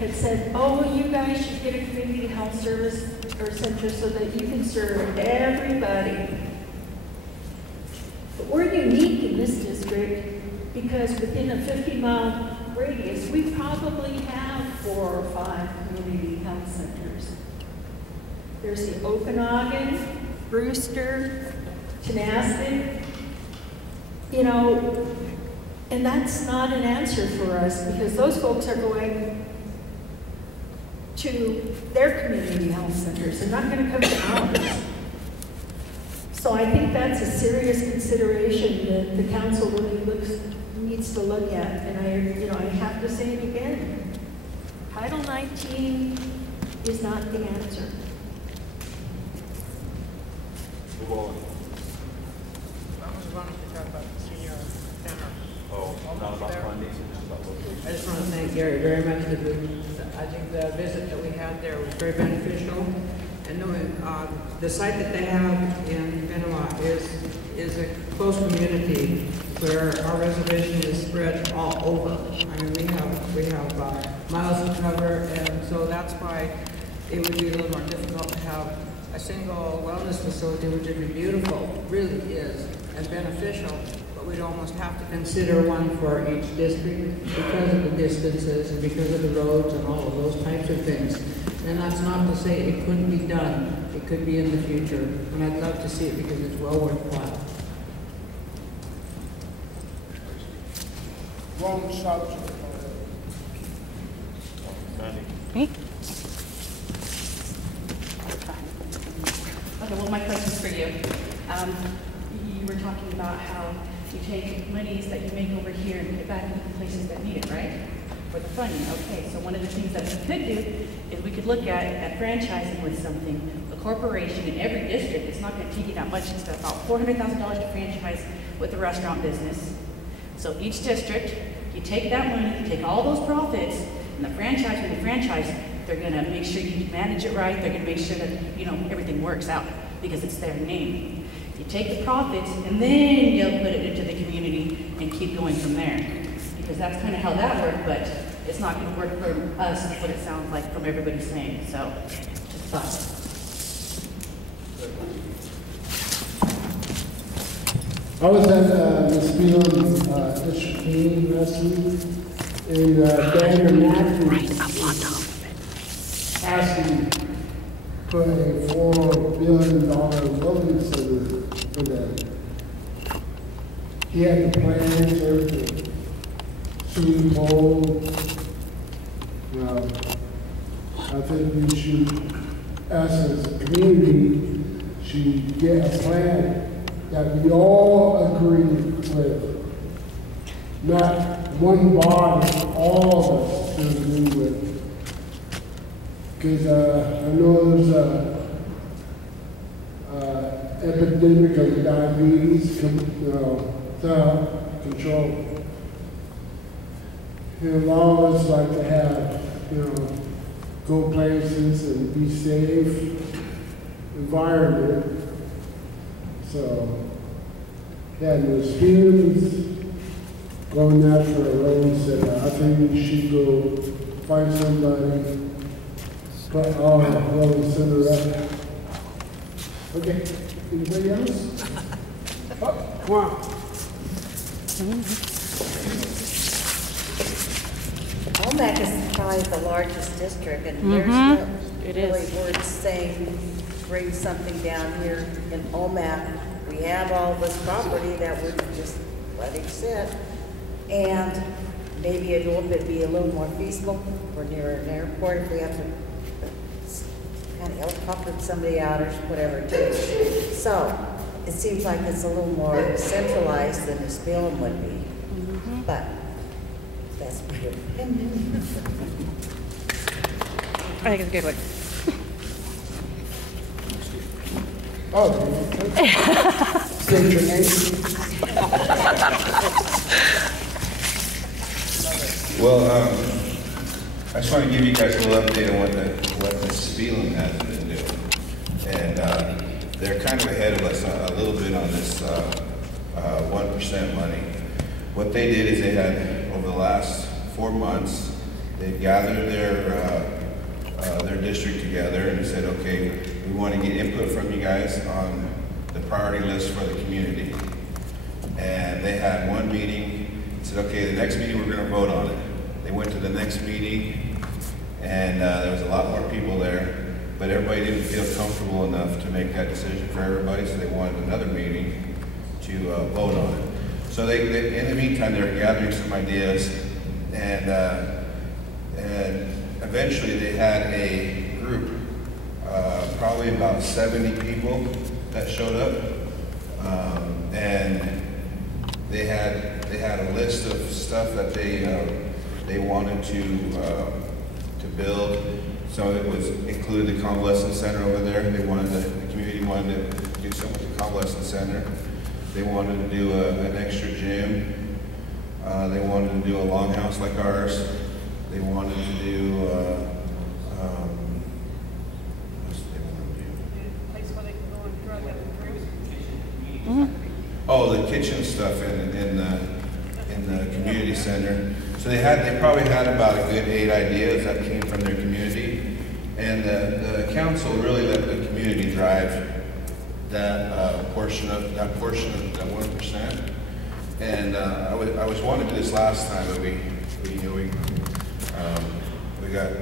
had said, oh, you guys should get a community health service or center so that you can serve everybody. But we're unique in this district because within a 50-mile radius, we probably have 4 or 5 community health centers. There's the Okanagan, Brewster, Tenastic, you know, and that's not an answer for us because those folks are going to their community health centers. They're not going to come to ours. So I think that's a serious consideration that the council really needs to look at. And I have to say it again. Title 19 is not the answer. Move on. I was wanting to talk about the senior center. Oh, not about funding, it's just about location. I just want to thank Gary very much. I think the visit that we had there was very beneficial. And knowing the site that they have in Benoit is a close community where our reservation is spread all over. I mean, we have miles to cover, and so that's why it would be a little more difficult to have a single wellness facility, which would be beautiful, really is, and beneficial. But we'd almost have to consider one for each district because of the distances and because of the roads and all of those types of things. And that's not to say it couldn't be done. It could be in the future. And I'd love to see it because it's well worthwhile. Wrong subject. Me? Okay, well, my question's for you. You were talking about how you take monies that you make over here and put it back into the places that need it, right? For the funding. Okay, so one of the things that we could do is we could look at franchising with something. A corporation in every district, it's not going to take you that much. It's about $400,000 to franchise with the restaurant business. So each district, you take that money, you take all those profits, and the franchise, when you franchise, they're going to make sure you manage it right. They're going to make sure that, you know, everything works out because it's their name. You take the profits, and then you'll put it into the community and keep going from there. Because that's kind of how that worked, but it's not going to work for us, what it sounds like from everybody saying. So, just thought. I was at Ms. Phelan's district meeting last week, and Dan Matthews asking for a $4 billion wellness center for them. He had the plans, everything. Swimming pool. I think we should, as a community, should get a plan that we all agree with. Not one body, all of us to agree with. Because I know there's an epidemic of diabetes, control. A lot of us like to have, go places and be safe environment. So, yeah, Ms. Stevens going out for a road said, I think we should go find somebody, put our road center up. Okay, anybody else? Oh, come on. Omak is probably the largest district, and there's no really is. words saying bring something down here in Omak. We have all this property that we're just letting sit, and maybe it would be a little more feasible. We're near an airport if we have to kind of helicopter somebody out or whatever too. So it seems like it's a little more centralized than this building would be, but. That's my opinion. I think it's a good one. Oh, state your name. Well, I just want to give you guys a little update on what the Spieling has been doing. And they're kind of ahead of us a little bit on this 1% money. What they did is they had, over the last 4 months, They gathered their district together and said, okay, we want to get input from you guys on the priority list for the community. And they had one meeting, said, okay, the next meeting we're going to vote on it. They went to the next meeting, and there was a lot more people there, but everybody didn't feel comfortable enough to make that decision for everybody, so they wanted another meeting to vote on it. So they, in the meantime, they were gathering some ideas, and eventually they had a group, probably about 70 people that showed up, and they had a list of stuff that they wanted to build. Some of it was included the convalescent center over there. They wanted the community wanted to do something with the convalescent center. They wanted to do an extra gym. They wanted to do a longhouse like ours. They wanted to do what else did they want to do? Place where they can go and drug up and Oh, the kitchen stuff in the community center. So they probably had about a good 8 ideas that came from their community, and the council really let the community drive that portion of that 1%. And I was wanting to do this last time, but we got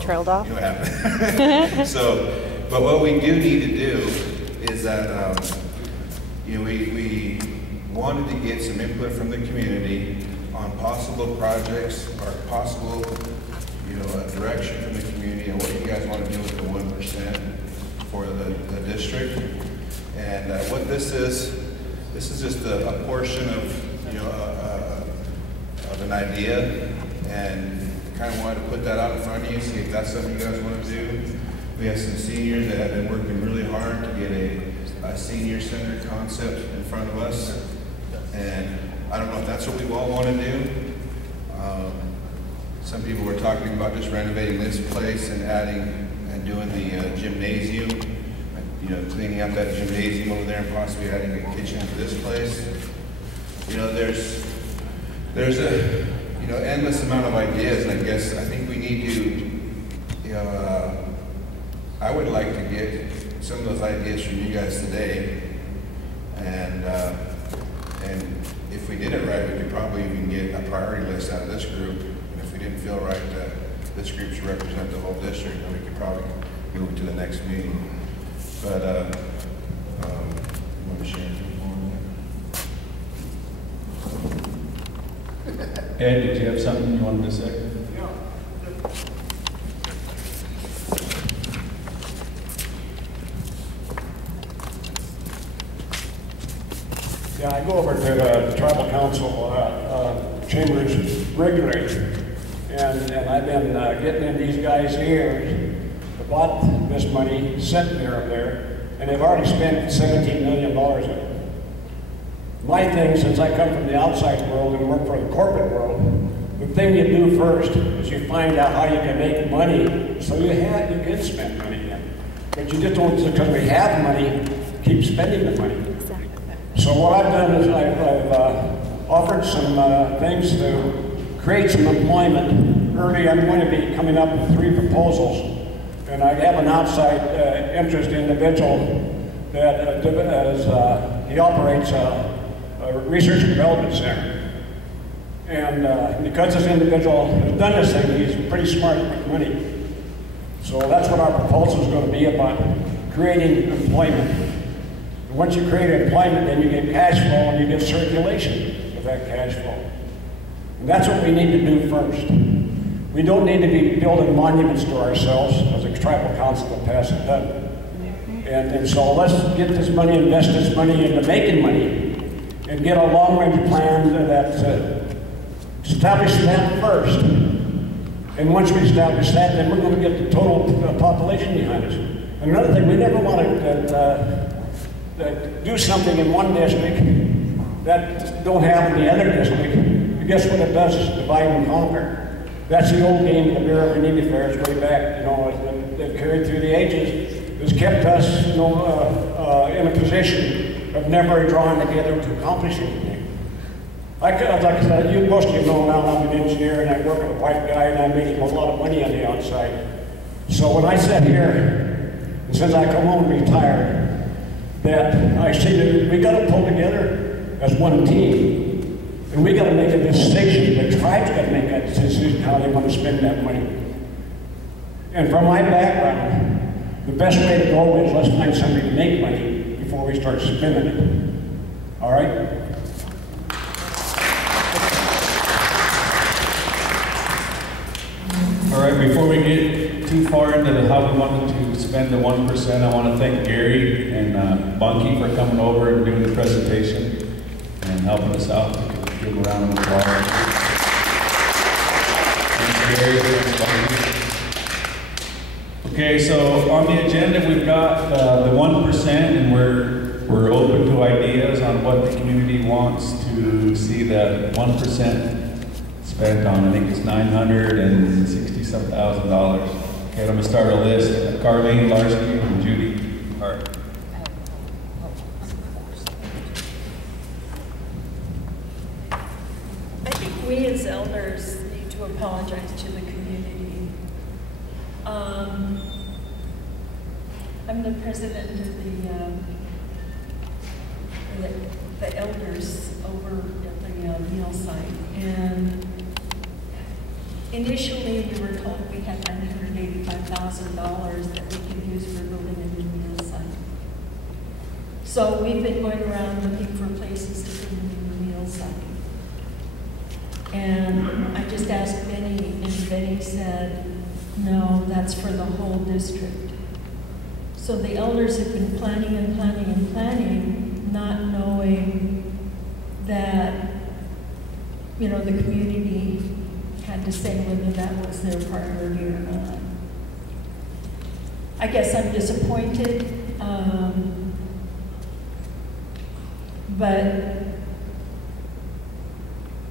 trailed off. You know what happened. So, but what we do need to do is that we wanted to get some input from the community on possible projects or possible, a direction from the community and what you guys want to do with the 1% for the district. And what this is just a portion of, of an idea, and kind of wanted to put that out in front of you, see if that's something you guys want to do. We have some seniors that have been working really hard to get a senior-centered concept in front of us, and I don't know if that's what we all want to do. Some people were talking about just renovating this place and adding and doing the gymnasium, cleaning up that gymnasium over there and possibly adding a kitchen to this place. There's a endless amount of ideas, and I think we need to, I would like to get some of those ideas from you guys today, and if we did it right, we could probably even get a priority list out of this group. And if we didn't feel right that this group should represent the whole district, then we could probably move it to the next meeting. But you want to share anything more on that? Ed, did you have something you wanted to say? Yeah, I go over to the tribal council chambers regularly, and I've been getting in these guys' ears about this money sitting there over there, and they've already spent $17 million of it. My thing, since I come from the outside world and work for the corporate world, the thing you do first is you find out how you can make money, so you can spend money then. But you just don't, because we have money, keep spending the money. So what I've done is I've offered some things to create some employment. Early, I'm going to be coming up with 3 proposals, and I have an outside interest individual that he operates a research and development center. And because this individual has done this thing, he's pretty smart with money. So that's what our proposal is going to be about, creating employment. Once you create employment, then you get cash flow and you get circulation of that cash flow. And that's what we need to do first. We don't need to be building monuments to ourselves, as a tribal council in the past has done. And so let's get this money, invest this money into making money, and get a long-range plan that establish that first. And once we establish that, then we're going to get the total population behind us. And another thing, we never want to do something in one district that don't have in the other district. And guess what it does? Divide and conquer. That's the old game of the Bureau of Indian Affairs way back, that carried through the ages. It's kept us, in a position of never drawing together to accomplish anything. like I said, you most of you know now I'm an engineer and I work with a white guy and I'm making a lot of money on the outside. So when I sit here, and since I come home retired, that I see that we got to pull together as one team. And we got to make a decision. The tribe's got to make that decision how they want to spend that money. And from my background, the best way to go is let's find somebody to make money before we start spending it. All right? All right, before we get too far into how we wanted to spend the 1%, I want to thank Gary and Bunky for coming over and doing the presentation and helping us out. Give them a round of applause. Thanks, Gary. Thanks, Bunky. Okay, so on the agenda we've got the 1%, and we're open to ideas on what the community wants to see that 1% spent on. I think it's $960,000. Okay, I'm gonna start a list. Carlene Larsky and Judy Hart. I think we as elders need to apologize to the community. I'm the president of the elders over at the meal site, and initially we were told we had $985,000 that we could use for building a new meal site. So we've been going around looking for places to build a new meal site. And I just asked Benny, and Benny said, no, that's for the whole district. So the elders have been planning and planning and planning, not knowing that, you know, the community had to say whether that was their priority or not. I guess I'm disappointed, but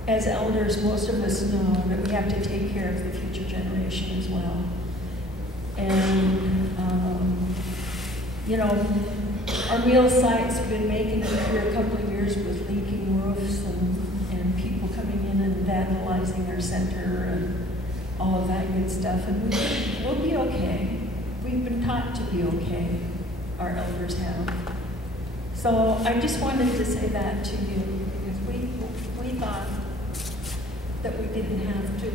as elders, most of us know that we have to take care of the future generation as well. And, you know, our meal site's been making it for a couple of years with leaking roofs and people coming in and vandalizing our center and all of that good stuff. And we'll be okay. We've been taught to be okay, our elders have. So I just wanted to say that to you, because we thought that we didn't have to,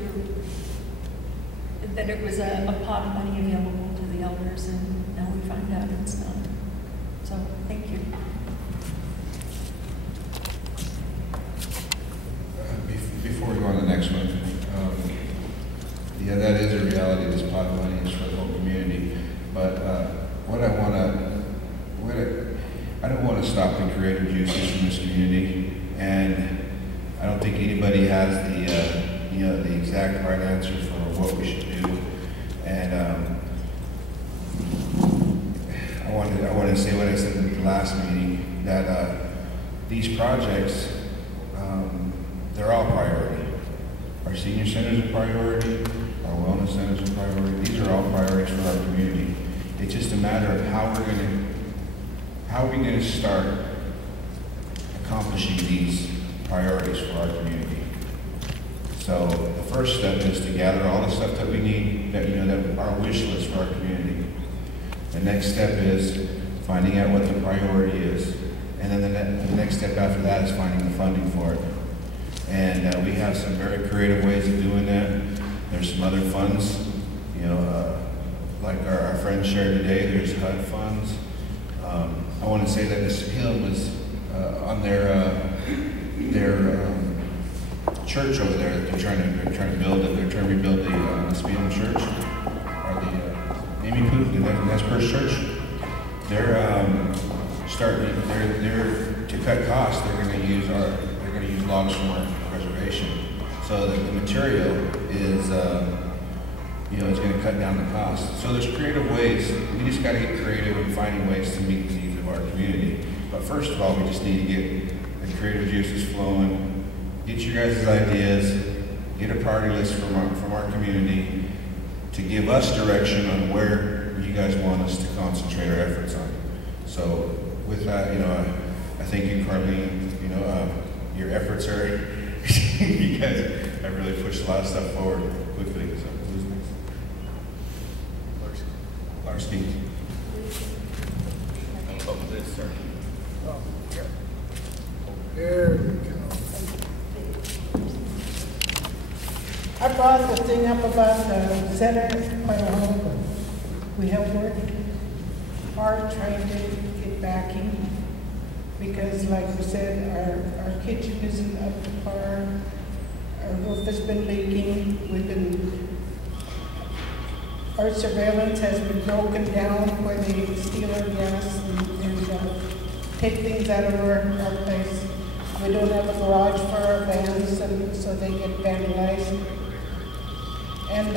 that it was a pot of money available to the elders, and now we find out it's not. So, thank you. Before we go on to the next one, yeah, that is a reality. This pot of money is for the whole community. But I don't want to stop the creative juices from this community, and I don't think anybody has the exact right answer for what we should do. And I wanted to say what I said at the last meeting, that these projects, they're all priority. Our senior center is a priority, our wellness center is a priority. These are all priorities for our community. It's just a matter of how are we going to start accomplishing these priorities for our community. So the first step is to gather all the stuff that we need, that our wish list for our community. The next step is finding out what the priority is, and then the next step after that is finding the funding for it. And we have some very creative ways of doing that. There's some other funds, like our friends shared today. There's HUD funds. I want to say that this hill was on their church over there that they're trying to build. They're trying to rebuild the Speedham Church, or the Amy Poop, the Nez Perce Church. They're to cut costs. They're going to use logs from our reservation. So the material is it's going to cut down the cost. So there's creative ways. We just got to get creative in finding ways to meet the needs of our community. But first of all, we just need to get the creative juices flowing. Get your guys' ideas, get a priority list from our community to give us direction on where you guys want us to concentrate our efforts on. So with that, I thank you, Carlene. Your efforts are because I really pushed a lot of stuff forward quickly. So, who's next? Larski. Oh, this, sir. There we go. I brought the thing up about the center quite a while ago. We have worked hard trying to get backing because, like we said, our kitchen isn't up to par. Our roof has been leaking. Our surveillance has been broken down where they steal our gas and take things out of our place. We don't have a garage for our vans, so they get vandalized. And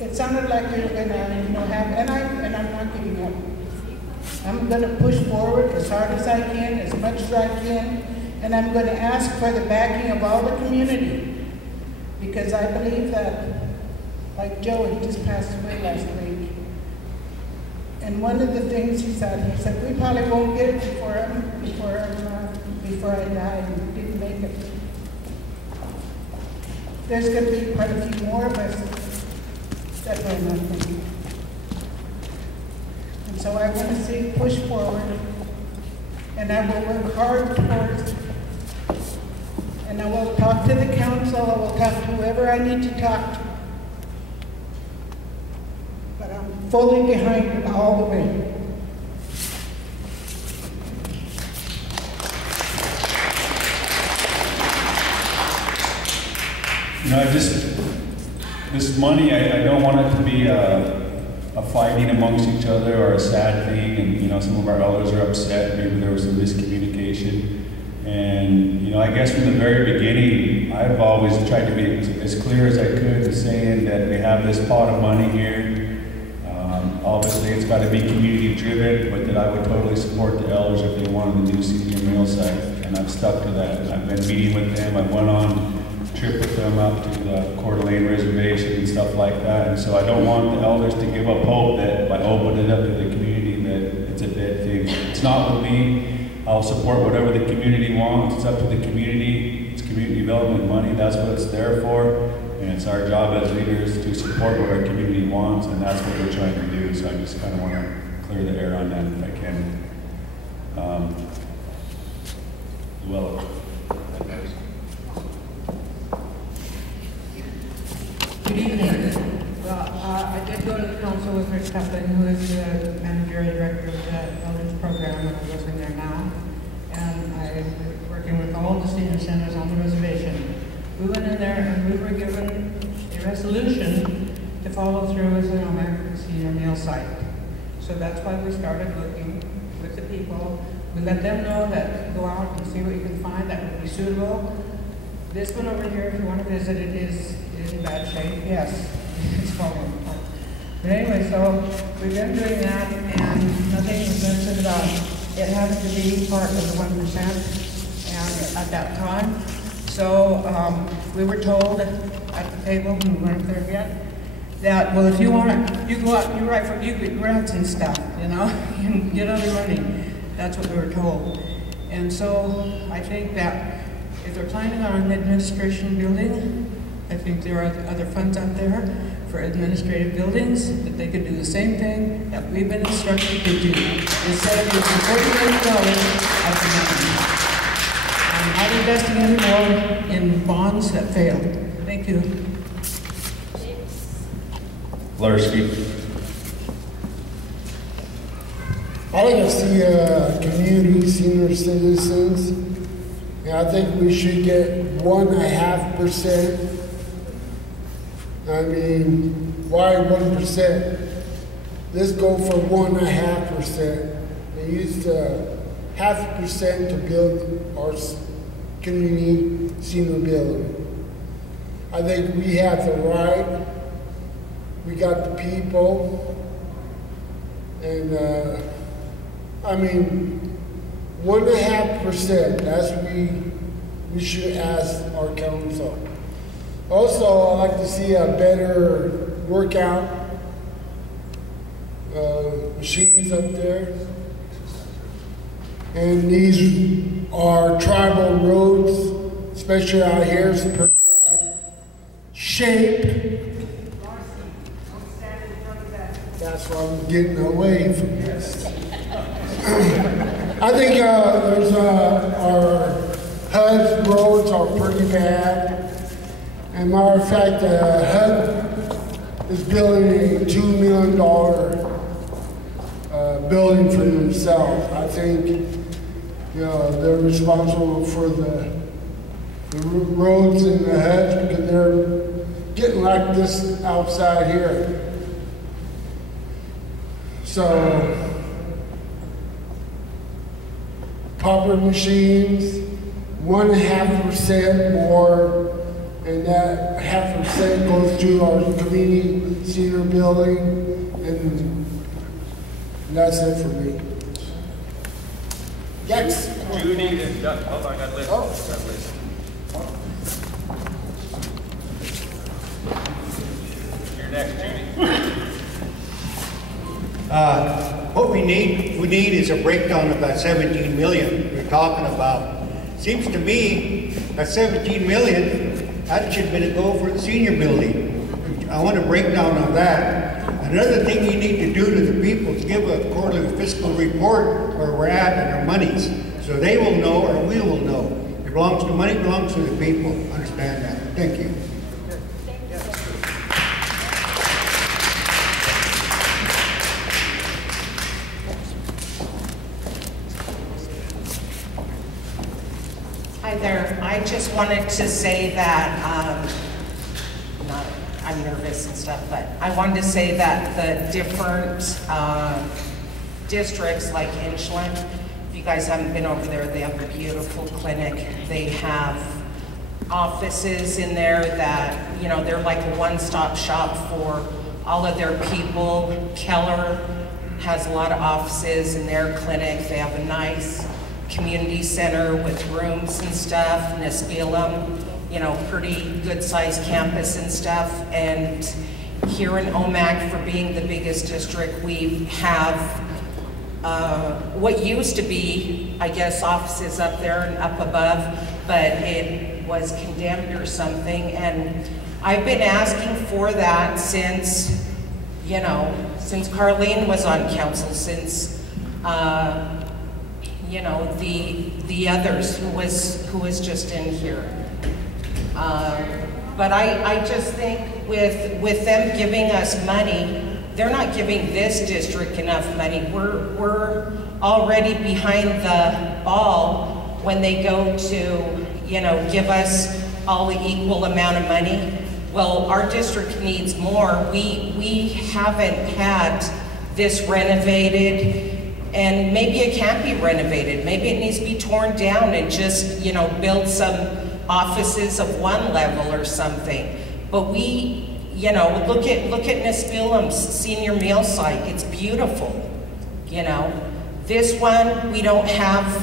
it sounded like we were gonna, have, and I'm not giving up. I'm gonna push forward as hard as I can, as much as I can, and I'm gonna ask for the backing of all the community. Because I believe that, like Joe, he just passed away last week. And one of the things he said, we probably won't get it before I die, and we didn't make it. There's going to be quite a few more of us that will not make it. And so I want to see push forward, and I will work hard towards, and I will talk to the council, I will talk to whoever I need to talk to. But I'm fully behind it all the way. This money, I don't want it to be a fighting amongst each other or a sad thing, and some of our elders are upset, maybe there was some miscommunication. And I guess from the very beginning, I've always tried to be as clear as I could in saying that we have this pot of money here. Obviously, it's got to be community driven, but that I would totally support the elders if they wanted the new senior meal site, and I've stuck to that. I've been meeting with them. I went on a trip with them up to the Coeur d'Alene reservation and stuff like that. And so I don't want the elders to give up hope that by opening it up to the community that it's a dead thing. It's not with me. I'll support whatever the community wants. It's up to the community. It's community development money. That's what it's there for. And it's our job as leaders to support what our community wants, and that's what we're trying to do. So I just kind of want to clear the air on that if I can. Good evening. Well, I did go to the council with Rick Kaplan, who is the manager and director of the Elders Program, and I'm living there now. And I'm working with all the senior centers on the reservation. We went in there and we were given a resolution to follow through as an Omak senior meal site. So that's why we started looking with the people. We let them know that go out and see what you can find that would be suitable. This one over here, if you want to visit it, is in bad shape. Yes, it's falling apart. But anyway, so we've been doing that, and nothing was mentioned about it having to be part of the 1%. And at that time, so we were told at the table, we weren't there yet, that, well, if you want it, you go out, you get grants and stuff, and get other money. That's what we were told. And so I think that if they're planning on an administration building, I think there are other funds out there for administrative buildings that they could do the same thing that we've been instructed to do. Instead of using $40 million of the money. I'm not investing anymore in bonds that failed. Thank you. Larski. I like to see community senior citizens, and I think we should get 1.5%. I mean, why 1%? Let's go for 1.5% and use the 0.5% to build our community senior building. I think we have the right, we got the people, and I mean, 1.5%, that's what we should ask our council. Also, I'd like to see a better workout machines up there. And these are tribal roads, especially out here, it's a pretty bad shape. That's why I'm getting away from this. I think there's our HUD roads are pretty bad. And matter of fact, HUD is building a $2 million building for themselves. I think they're responsible for the roads and the HUD because they're getting like this outside here. So, popper machines, 1.5% more, and that 0.5% goes to our community center building, and that's it for me. Yes? Judy and Doug. Hold on, I got Liz. You're next, Judy. What we need is a breakdown of that 17 million you're talking about. Seems to me that 17 million, that should have been a goal for the senior building. I want a breakdown of that. Another thing you need to do to the people is give a quarterly fiscal report where we're at and our monies. So they will know or we will know. It belongs to money, belongs to the people. Understand that. Thank you. Hi there. I just wanted to say that, I'm nervous and stuff, but I wanted to say that the different districts like Inchland, if you guys haven't been over there, they have a beautiful clinic. They have offices in there that, they're like a one-stop shop for all of their people. Keller has a lot of offices in their clinic. They have a nice community center with rooms and stuff. Nispelum, pretty good sized campus and stuff. And here in Omak, for being the biggest district, we have what used to be, I guess, offices up there and up above, but it was condemned or something. And I've been asking for that since, since Carlene was on council, since the others who was just in here. But I just think with them giving us money, they're not giving this district enough money. We're already behind the ball when they go to, give us all the equal amount of money. Well, our district needs more. We haven't had this renovated. And maybe it can't be renovated. Maybe it needs to be torn down and just, build some offices of one level or something. But we, look at Nispelum's senior meal site. It's beautiful. This one we don't have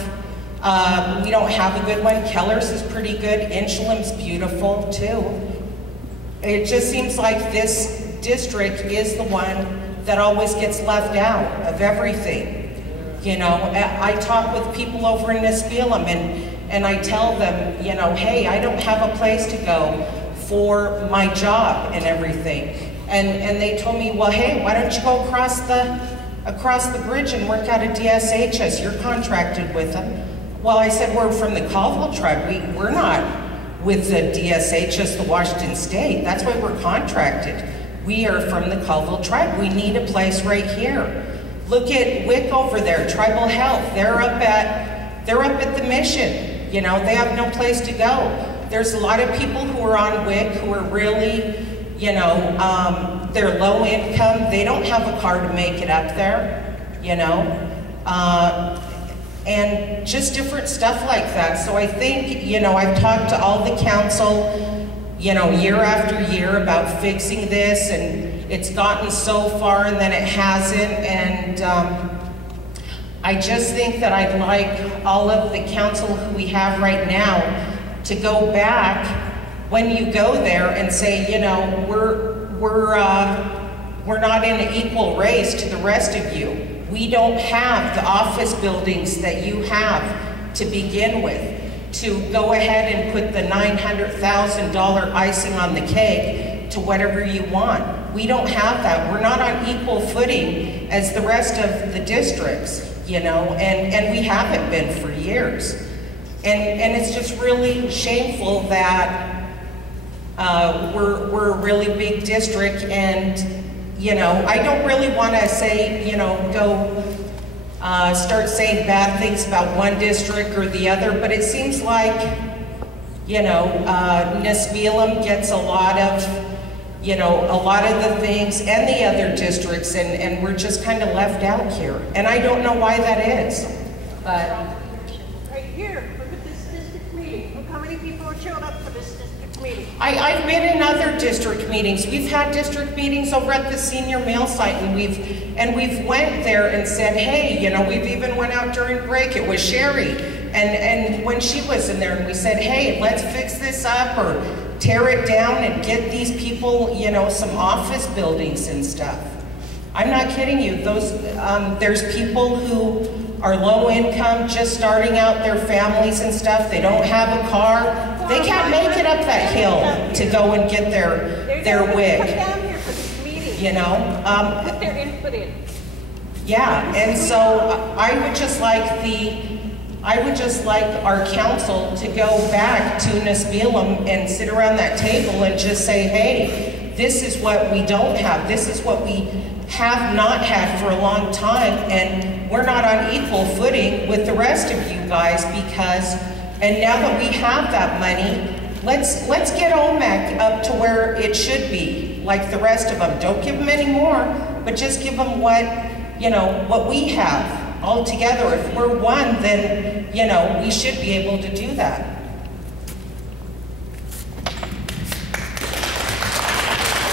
a good one. Keller's is pretty good. Inchland's beautiful too. It just seems like this district is the one that always gets left out of everything. I talk with people over in Nispelum and I tell them, hey, I don't have a place to go for my job and everything. And they told me, well, hey, why don't you go across the bridge and work out at DSHS? You're contracted with them. Well, I said, we're from the Colville tribe. We're not with the DSHS, the Washington State. That's why we're contracted. We are from the Colville tribe. We need a place right here. Look at WIC over there, Tribal Health. They're up at the Mission. They have no place to go. There's a lot of people who are on WIC who are really, they're low income. They don't have a car to make it up there, and just different stuff like that. So I think, I've talked to all the council, year after year about fixing this, and it's gotten so far and then it hasn't, and I just think that I'd like all of the council who we have right now to go back when you go there and say, we're not in an equal race to the rest of you. We don't have the office buildings that you have to begin with to go ahead and put the $900,000 icing on the cake to whatever you want. We don't have that. We're not on equal footing as the rest of the districts, you know, and we haven't been for years. And it's just really shameful that we're a really big district, and, you know, I don't really want to say, you know, go start saying bad things about one district or the other, but it seems like, you know, Nisbelum gets a lot of, you know, a lot of the things, and the other districts, and we're just kind of left out here. And I don't know why that is, but... Right here, look at this district meeting. Look how many people have showed up for this district meeting. I've been in other district meetings. We've had district meetings over at the senior mail site, and we've went there and said, hey, you know, we've even went out during break. It was Sherry, and when she was in there, and we said, hey, let's fix this up or tear it down and get these people, you know, some office buildings and stuff. I'm not kidding you. Those there's people who are low income, just starting out their families and stuff. They don't have a car. They can't make it up that hill to go and get their wig. Come down here for this meeting. You know, put their input in. Yeah, and so I would just like our council to go back to Nisbelum and sit around that table and just say, hey, this is what we don't have. This is what we have not had for a long time, and we're not on equal footing with the rest of you guys because, and now that we have that money, let's get Omak up to where it should be, like the rest of them. Don't give them any more, but just give them what, you know, what we have all together. If we're one, then, you know, we should be able to do that.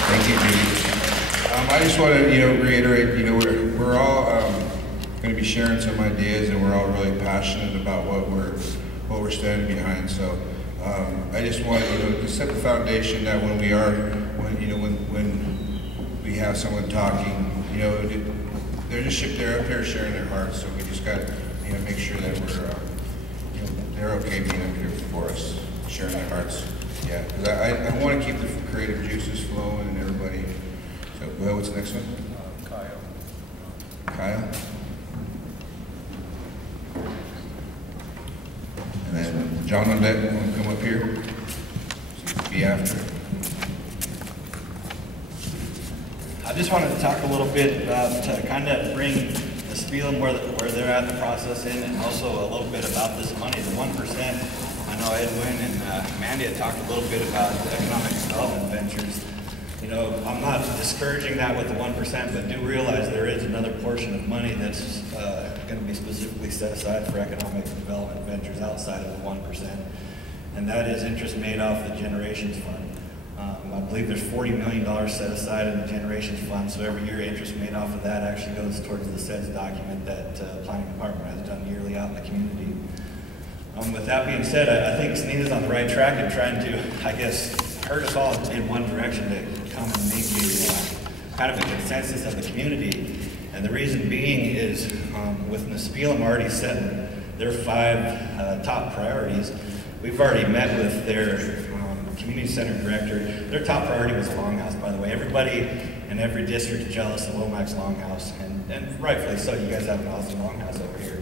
Thank you, Judy. I just want to, you know, reiterate, you know, we're all going to be sharing some ideas, and we're all really passionate about what we're standing behind. So I just want to set the foundation that when we are, when we have someone talking, you know, they're up here sharing their hearts. So we just got to, you know, make sure that we're, you know, they're okay being up here for us, sharing their hearts. Yeah, because I want to keep the creative juices flowing and everybody. So, well, what's the next one? Kyle. And then John Lundette, want to come up here? Be after. I just wanted to talk a little bit about to kind of bring Nisbelum where they're at the process in, and also a little bit about this money, the 1%. I know Edwin and Mandy had talked a little bit about economic development ventures. You know, I'm not discouraging that with the 1%, but do realize there is another portion of money that's going to be specifically set aside for economic development ventures outside of the 1%, and that is interest made off the Generations Fund. I believe there's $40 million set aside in the Generations Fund, so every year interest made off of that actually goes towards the SEDS document that Planning Department has done yearly out in the community. With that being said, I think Sneda's on the right track in trying to, I guess, herd us all in one direction to come and make a kind of a consensus of the community. And the reason being is with Nisbelum already setting their 5 top priorities, we've already met with their community center director. Their top priority was a longhouse, by the way. Everybody in every district is jealous of Omak's longhouse, and rightfully so. You guys have an awesome longhouse over here.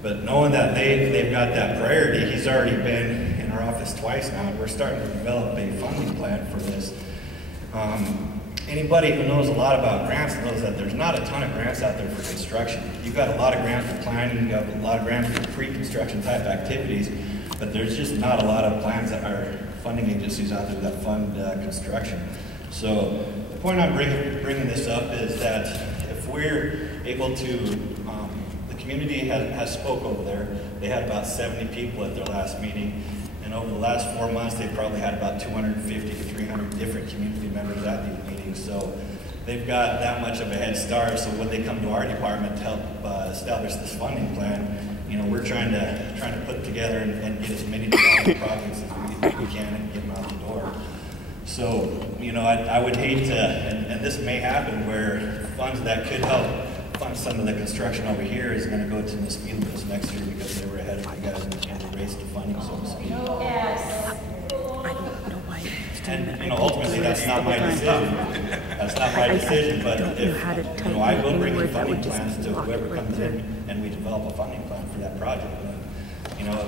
But knowing that they've got that priority, he's already been in our office twice now, and we're starting to develop a funding plan for this. Anybody who knows a lot about grants knows that there's not a ton of grants out there for construction. You've got a lot of grants for planning, you've got a lot of grants for pre-construction type activities, but there's just not a lot of plans that are funding agencies out there that fund construction. So the point I'm bringing this up is that if we're able to, the community has spoke over there. They had about 70 people at their last meeting, and over the last 4 months they probably had about 250 to 300 different community members at these meetings. So they've got that much of a head start. So when they come to our department to help establish this funding plan, you know, we're trying to put together and get as many development projects as we can and get them out the door. So, you know, I would hate to, and this may happen, where funds that could help fund some of the construction over here is gonna go to the speed limits next year because they were ahead of you guys in the race to funding, so to speak. And, you know, ultimately, that's not my decision. That's not my decision, but if, you know, I will bring the funding plans to whoever comes in and we develop a funding plan for that project. But, you know,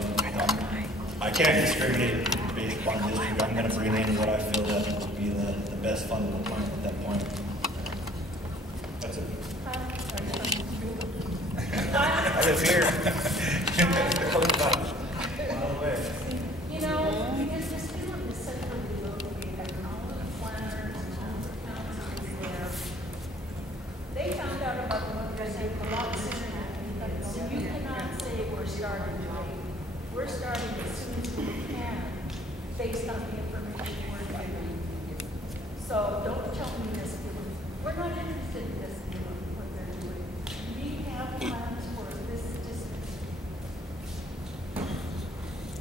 I can't discriminate based upon district. I'm gonna bring in what I feel that would be the best fundable plan at that point. That's it. I live here. You know, because this field is centrally located, and all of the planners and all the councils there, they found out about the 1% a lot sooner. So you cannot say we're starting late. We're starting as soon as we can, based on the information we're given. So don't tell me this field. We're not interested in this field, what they're doing. We have plans for this district.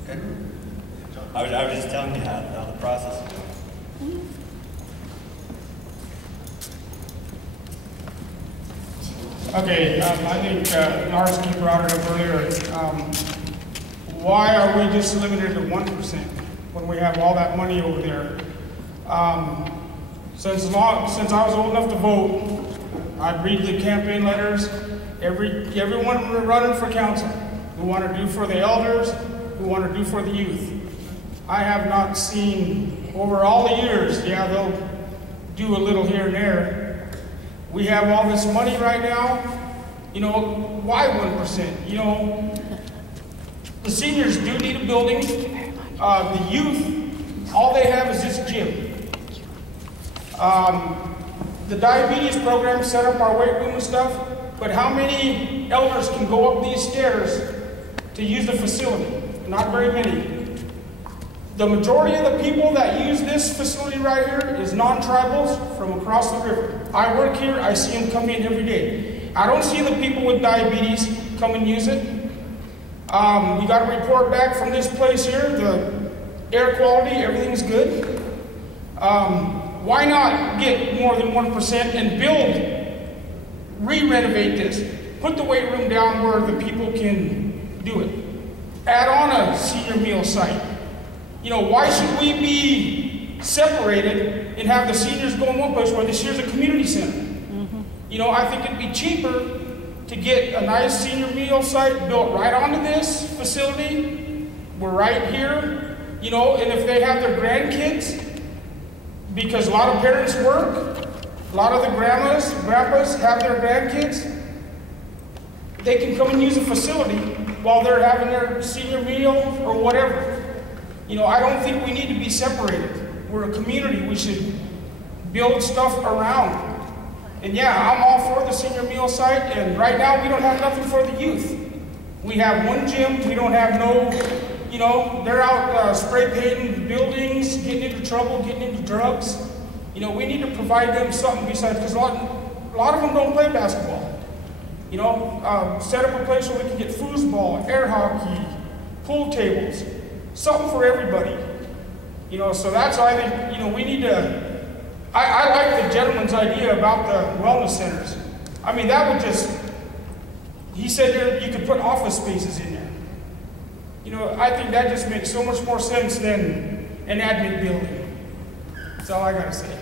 Okay. I was just telling you how the process is going. Okay, I think Lars brought it up earlier. Why are we just limited to 1% when we have all that money over there? Since I was old enough to vote, I'd read the campaign letters. Everyone running for council who want to do for the elders, who want to do for the youth. I have not seen over all the years. Yeah, they'll do a little here and there. We have all this money right now. You know, why 1%? You know, the seniors do need a building. The youth, all they have is this gym. The diabetes program set up our weight room and stuff, but how many elders can go up these stairs to use the facility? Not very many. The majority of the people that use this facility right here is non-tribals from across the river. I work here, I see them come in every day. I don't see the people with diabetes come and use it. We got a report back from this place here, the air quality, everything's good. Why not get more than 1% and re-renovate this? Put the weight room down where the people can do it. Add on a senior meal site. You know, why should we be separated and have the seniors go in one place where this here's a community center? You know, I think it'd be cheaper to get a nice senior meal site built right onto this facility. We're right here, you know, and if they have their grandkids, because a lot of parents work, a lot of the grandpas have their grandkids, they can come and use the facility while they're having their senior meal or whatever. You know, I don't think we need to be separated. We're a community. We should build stuff around. And yeah, I'm all for the senior meal site, and right now we don't have nothing for the youth. We have one gym, we don't have no, you know, they're out spray painting buildings, getting into trouble, getting into drugs. You know, we need to provide them something besides, because a lot of them don't play basketball. You know, set up a place where we can get foosball, air hockey, pool tables, something for everybody. You know, so that's why I think, you know, we need to, I like the gentleman's idea about the wellness centers. I mean, that would just, he said you could put office spaces in there. You know, I think that just makes so much more sense than an admin building. That's all I gotta say.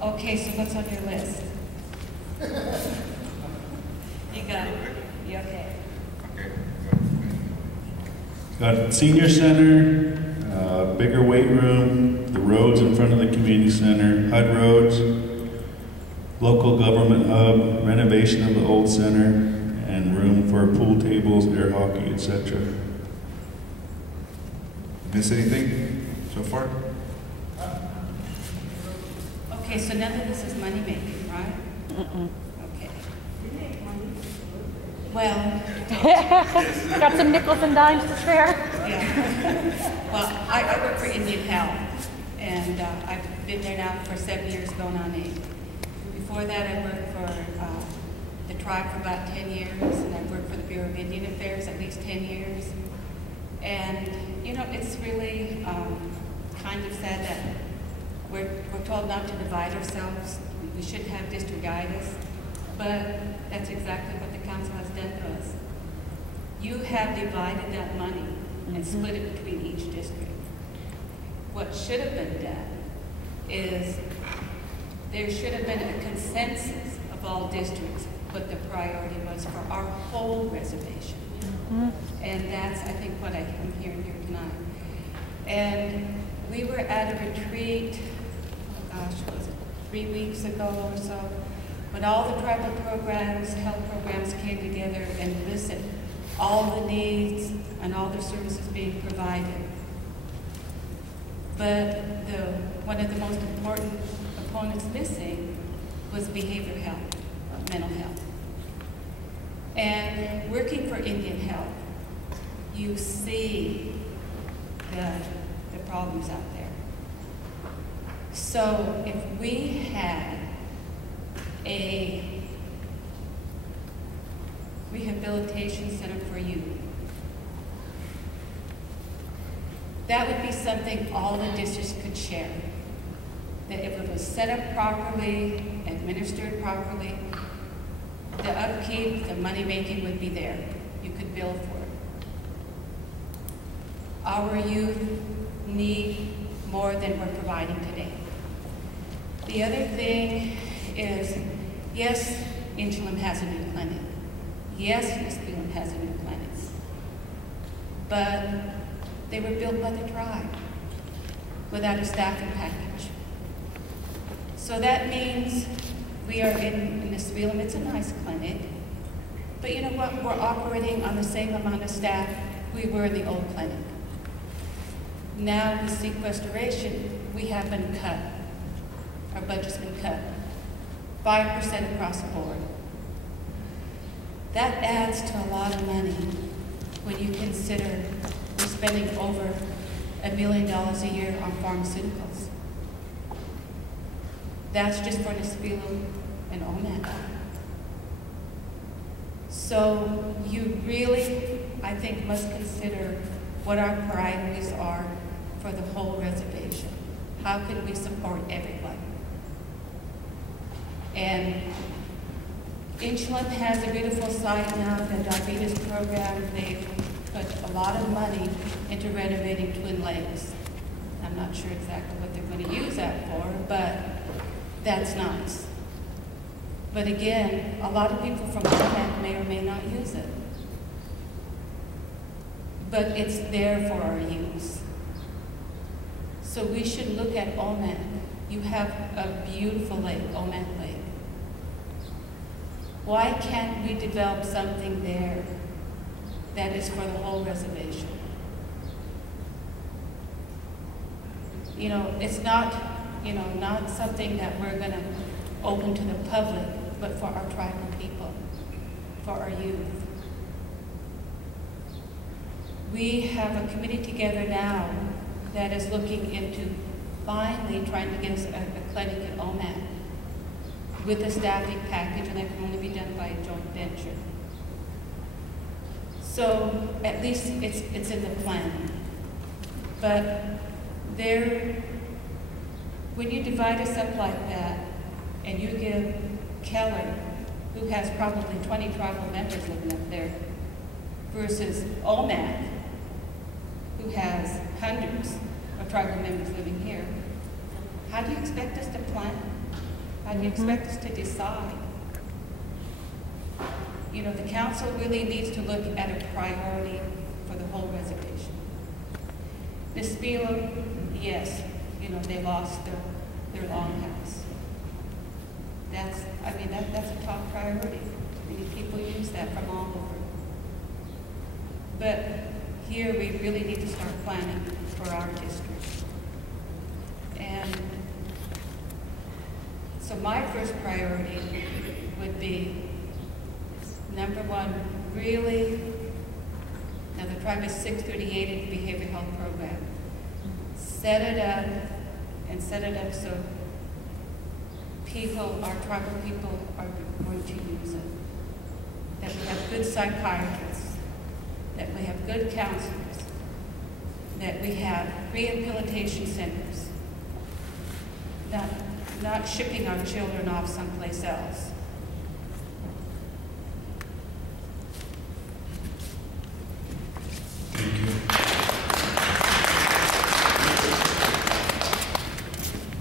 Okay, so what's on your list? You got it. You okay? Got senior center, bigger weight room, the roads in front of the community center, HUD roads, local government hub, renovation of the old center, and room for pool tables, air hockey, etc. Miss anything so far? Okay, so none of this is money making, right? Okay. Well. Got some nickels and dimes to spare? Yeah. Well, I work for Indian Health, and I've been there now for 7 years, going on 8. Before that, I worked for the tribe for about 10 years, and I've worked for the Bureau of Indian Affairs at least 10 years. And, you know, it's really kind of sad that we're told not to divide ourselves. We shouldn't have district guidance, but that's exactly what the council has done to us. You have divided that money and split it between each district. What should have been done is there should have been a consensus of all districts what the priority was for our whole reservation. And that's, I think, what I'm hearing here tonight. And we were at a retreat, oh gosh, was it 3 weeks ago or so, when all the tribal programs, health programs came together and listed all the needs and all the services being provided. But one of the most important components missing was behavioral health, mental health. And working for Indian Health, you see the problems out there. So if we had a rehabilitation center for youth, that would be something all the districts could share. That if it was set up properly, administered properly, the upkeep, the money making would be there. You could bill for it. Our youth need more than we're providing today. The other thing is, yes, Inchlim has a new clinic. Yes, Niskayuna has a new clinic. But they were built by the tribe without a staffing package. So that means we are in Niskayuna, it's a nice clinic, but you know what? We're operating on the same amount of staff we were in the old clinic. Now with sequestration, we have been cut. Our budget's been cut 5% across the board. That adds to a lot of money when you consider we're spending over $1 million a year on pharmaceuticals. That's just for Niskayuna and Omak. So you really, I think, must consider what our priorities are for the whole reservation. How can we support everybody? And Inchlim has a beautiful site now, the diabetes program. They've put a lot of money into renovating Twin Lakes. I'm not sure exactly what they're going to use that for, but that's nice. But again, a lot of people from Omak may or may not use it. But it's there for our use. So we should look at Omak. You have a beautiful lake, Omak Lake. Why can't we develop something there that is for the whole reservation? You know, it's not, not something that we're going to open to the public, but for our tribal people, for our youth. We have a committee together now that is looking into finally trying to get us a clinic in Omak with a staffing package, and that can only be done by a joint venture. So at least it's in the plan. But when you divide us up like that, and you give Keller, who has probably 20 tribal members living up there, versus Omak, who has hundreds of tribal members living here, how do you expect us to plan? How do you expect us to decide? You know, the council really needs to look at a priority for the whole reservation. Niskayuna, yes, they lost their longhouse. That's a top priority. Many people use that from all over. But here we really need to start planning for our district. And so my first priority would be, number one, really, now the tribe is 638 in the behavioral health program. Set it up so our tribal people are going to use it. that we have good psychiatrists, that we have good counselors, that we have rehabilitation centers, not shipping our children off someplace else.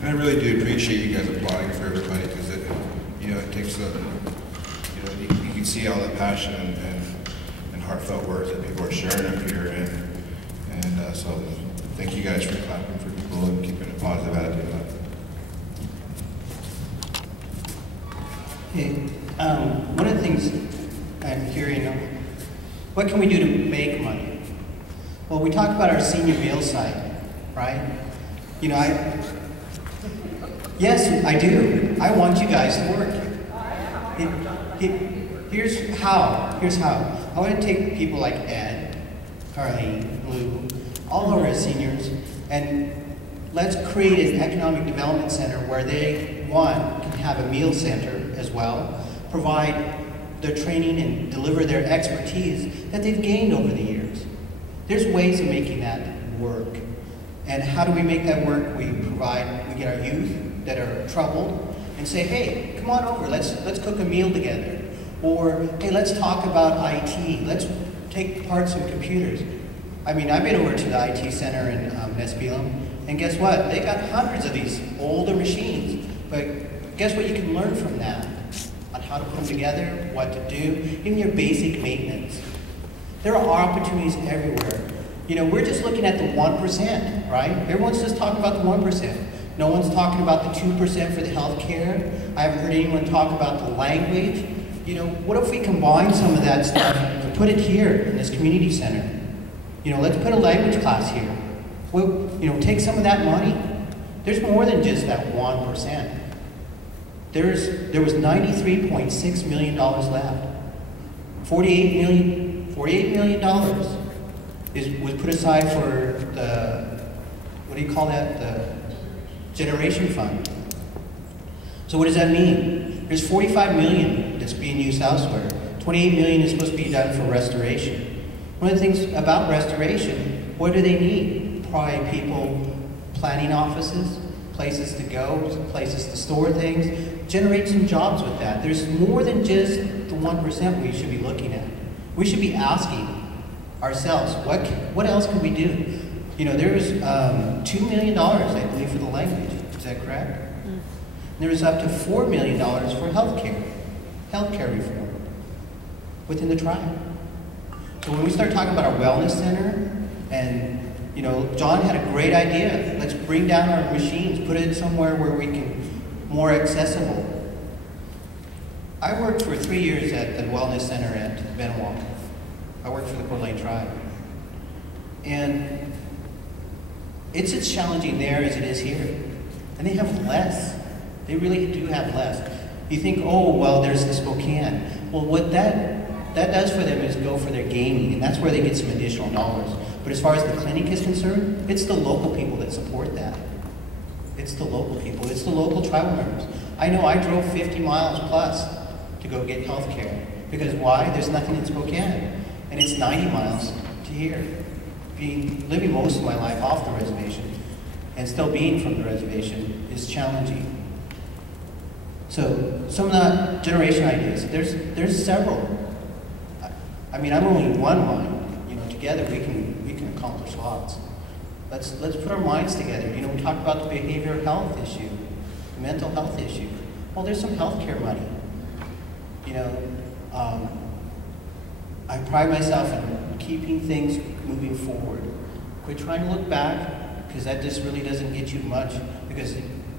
I really do appreciate you guys applauding for everybody, because it, you know, it takes a, you know, you can see all the passion and heartfelt words that people are sharing up here, and so thank you guys for clapping for people and keeping a positive attitude. Okay, one of the things I'm hearing, what can we do to make money? Well, we talked about our senior meal site, right? You know, yes, I do. I want you guys to work. Here's how. I want to take people like Ed, Carleen, Lou, all of our seniors, and let's create an economic development center where they, one, can have a meal center as well, provide their training and deliver their expertise that they've gained over the years. There's ways of making that work. And how do we make that work? We get our youth that are troubled and say, hey, come on over, let's cook a meal together. Or, hey, let's talk about IT. Let's take parts of computers. I mean, I've been over to the IT center in Nespelem, and guess what? They got hundreds of these older machines, but guess what you can learn from that? On how to put them together, what to do, even your basic maintenance. There are opportunities everywhere. You know, we're just looking at the 1%, right? Everyone's just talking about the 1%. No one's talking about the 2% for the health care. I haven't heard anyone talk about the language. You know, what if we combine some of that stuff and put it here in this community center? You know, let's put a language class here. We'll, you know, take some of that money. There's more than just that 1%. There was $93.6 million left. $48 million was put aside for the, what do you call that? The generation fund. So what does that mean? There's $45 million that's being used elsewhere. $28 million is supposed to be done for restoration. One of the things about restoration, what do they need? Probably people, planning offices, places to go, places to store things, generate some jobs with that. There's more than just the 1% we should be looking at. We should be asking ourselves, what else could we do? You know, there was $2 million, I believe, for the language. Is that correct? Mm. There was up to $4 million for healthcare reform within the tribe. So when we start talking about our wellness center, and you know, John had a great idea. Let's bring down our machines, put it somewhere where we can, more accessible. I worked for 3 years at the wellness center at Benoit. I worked for the Coeur d'Alene tribe. And it's as challenging there as it is here. And they have less. They really do have less. You think, oh, well, there's the Spokane. Well, what that does for them is go for their gaming, and that's where they get some additional dollars. But as far as the clinic is concerned, it's the local people that support that. It's the local people. It's the local tribal members. I know I drove 50 miles plus to go get health care. Because why? There's nothing in Spokane. And it's 90 miles to here. Living most of my life off the reservation and still being from the reservation is challenging. So some of the generation ideas, there's several. I mean, I'm only one mind. You know, together we can accomplish lots. Let's put our minds together. You know, we talked about the behavioral health issue, the mental health issue. Well, there's some healthcare money. You know, I pride myself in keeping things moving forward. Quit trying to look back, because that just really doesn't get you much, because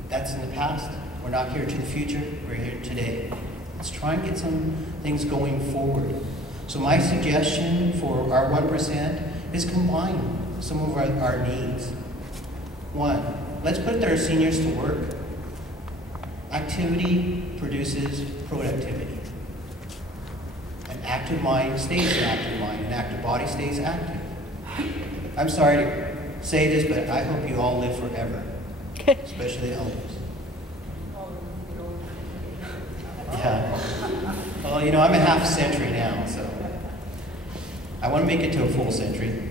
that's in the past. We're not here to the future, we're here today. Let's try and get some things going forward. So my suggestion for our 1% is combine some of our needs. One, let's put our seniors to work. Activity produces productivity. An active mind stays an active mind. An active body stays active. I'm sorry to say this, but I hope you all live forever, especially the elders. Yeah. Well, Well, you know, I'm a half century now, so I want to make it to a full century.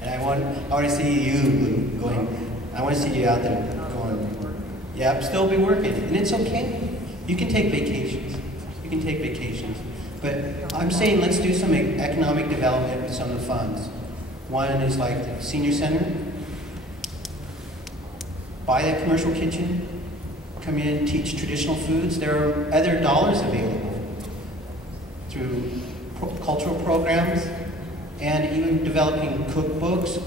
And I want to see you, Lou, going, I want to see you out there going, yeah, I'll still be working. And it's okay. You can take vacations. You can take vacations. But I'm saying let's do some economic development with some of the funds. One is like the senior center. Buy that commercial kitchen. Come in, teach traditional foods. There are other dollars available through cultural programs and even developing cookbooks,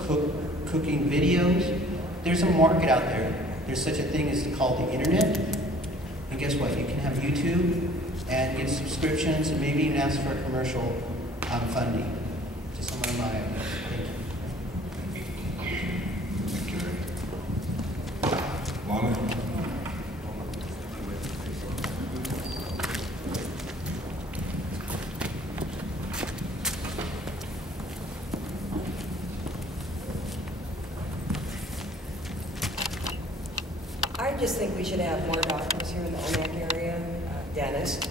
cooking videos. There's a market out there. There's such a thing as called the internet. And guess what? You can have YouTube and get subscriptions and maybe even ask for a commercial funding. Just some of my ideas. Thank you. Lana? I just think we should have more doctors here in the Omak area, dentists,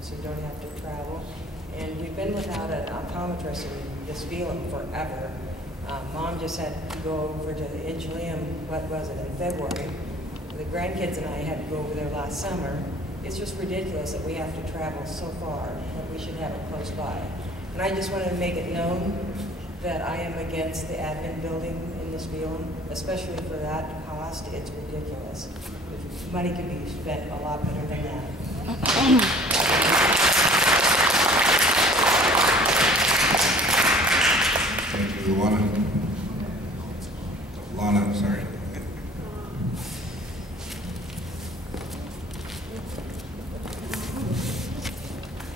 so you don't have to travel. And we've been without an optometrist in this field forever. Mom just had to go over to the Inchlium, what was it, in February. The grandkids and I had to go over there last summer. It's just ridiculous that we have to travel so far, but we should have it close by. And I just wanted to make it known that I am against the admin building in this field, especially for that cost. It's ridiculous. Money could be spent a lot better than that. Thank you, Lana. Lana, sorry.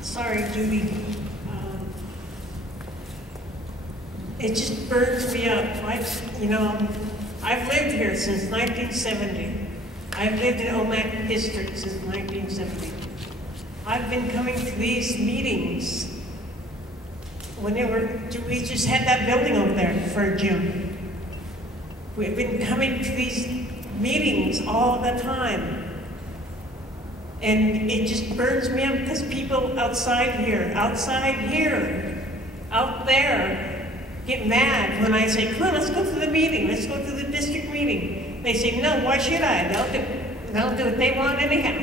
Sorry, Judy. It just burns me up. I've lived here since 1970. I've lived in Omak District since 1970. I've been coming to these meetings when we just had that building over there for a gym. We've been coming to these meetings all the time. And it just burns me up because people outside here, out there, get mad when I say, come on, let's go to the meeting, let's go to the district meeting. They say, no, why should I? They'll do what they want anyhow.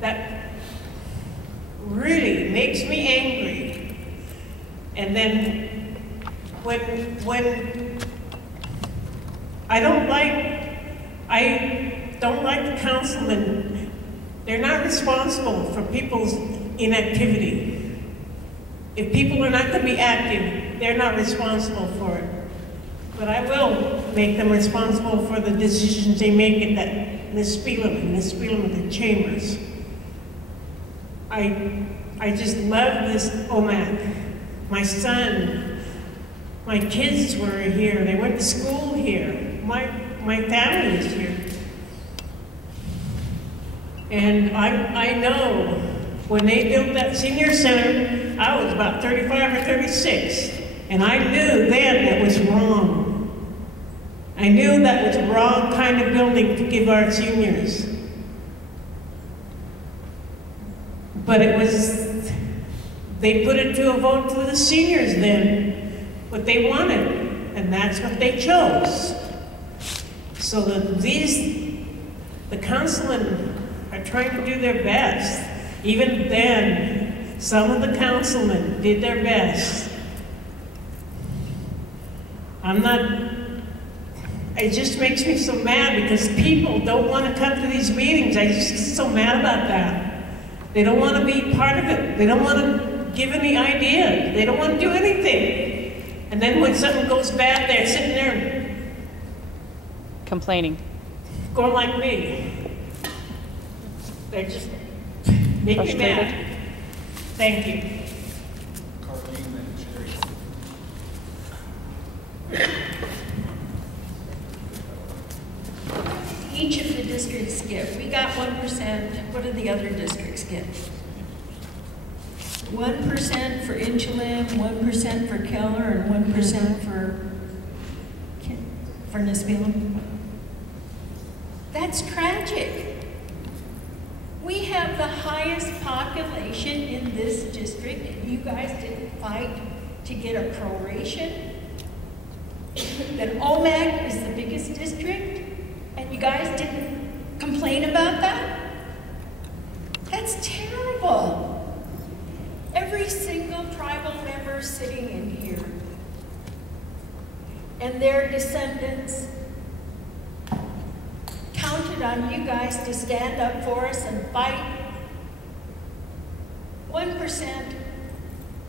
That really makes me angry. And then when I don't like the councilmen, they're not responsible for people's inactivity. If people are not going to be active, they're not responsible for it. But I will make them responsible for the decisions they make in this Spiegelman of the chambers. I just love this Omak. My son, my kids were here. They went to school here. My family is here. And I know when they built that senior center, I was about 35 or 36, and I knew then it was wrong. I knew that was the wrong kind of building to give our seniors. But they put it to a vote to the seniors then, what they wanted, and that's what they chose. So the councilmen are trying to do their best. Even then, some of the councilmen did their best. It just makes me so mad because people don't want to come to these meetings. I'm just so mad about that. They don't want to be part of it. They don't want to give any ideas. They don't want to do anything. And then when something goes bad, they're sitting there complaining. Going like me. They're just making me mad. Thank you. Each of the districts get, we got 1%, what did the other districts get? 1% for Inchlium, 1% for Keller, and 1% for Nispelem. That's tragic. We have have the highest population in this district, and you guys didn't fight to get a proration? That Omak is the biggest district, and you guys didn't complain about that? That's terrible. Every single tribal member sitting in here and their descendants counted on you guys to stand up for us and fight. 1%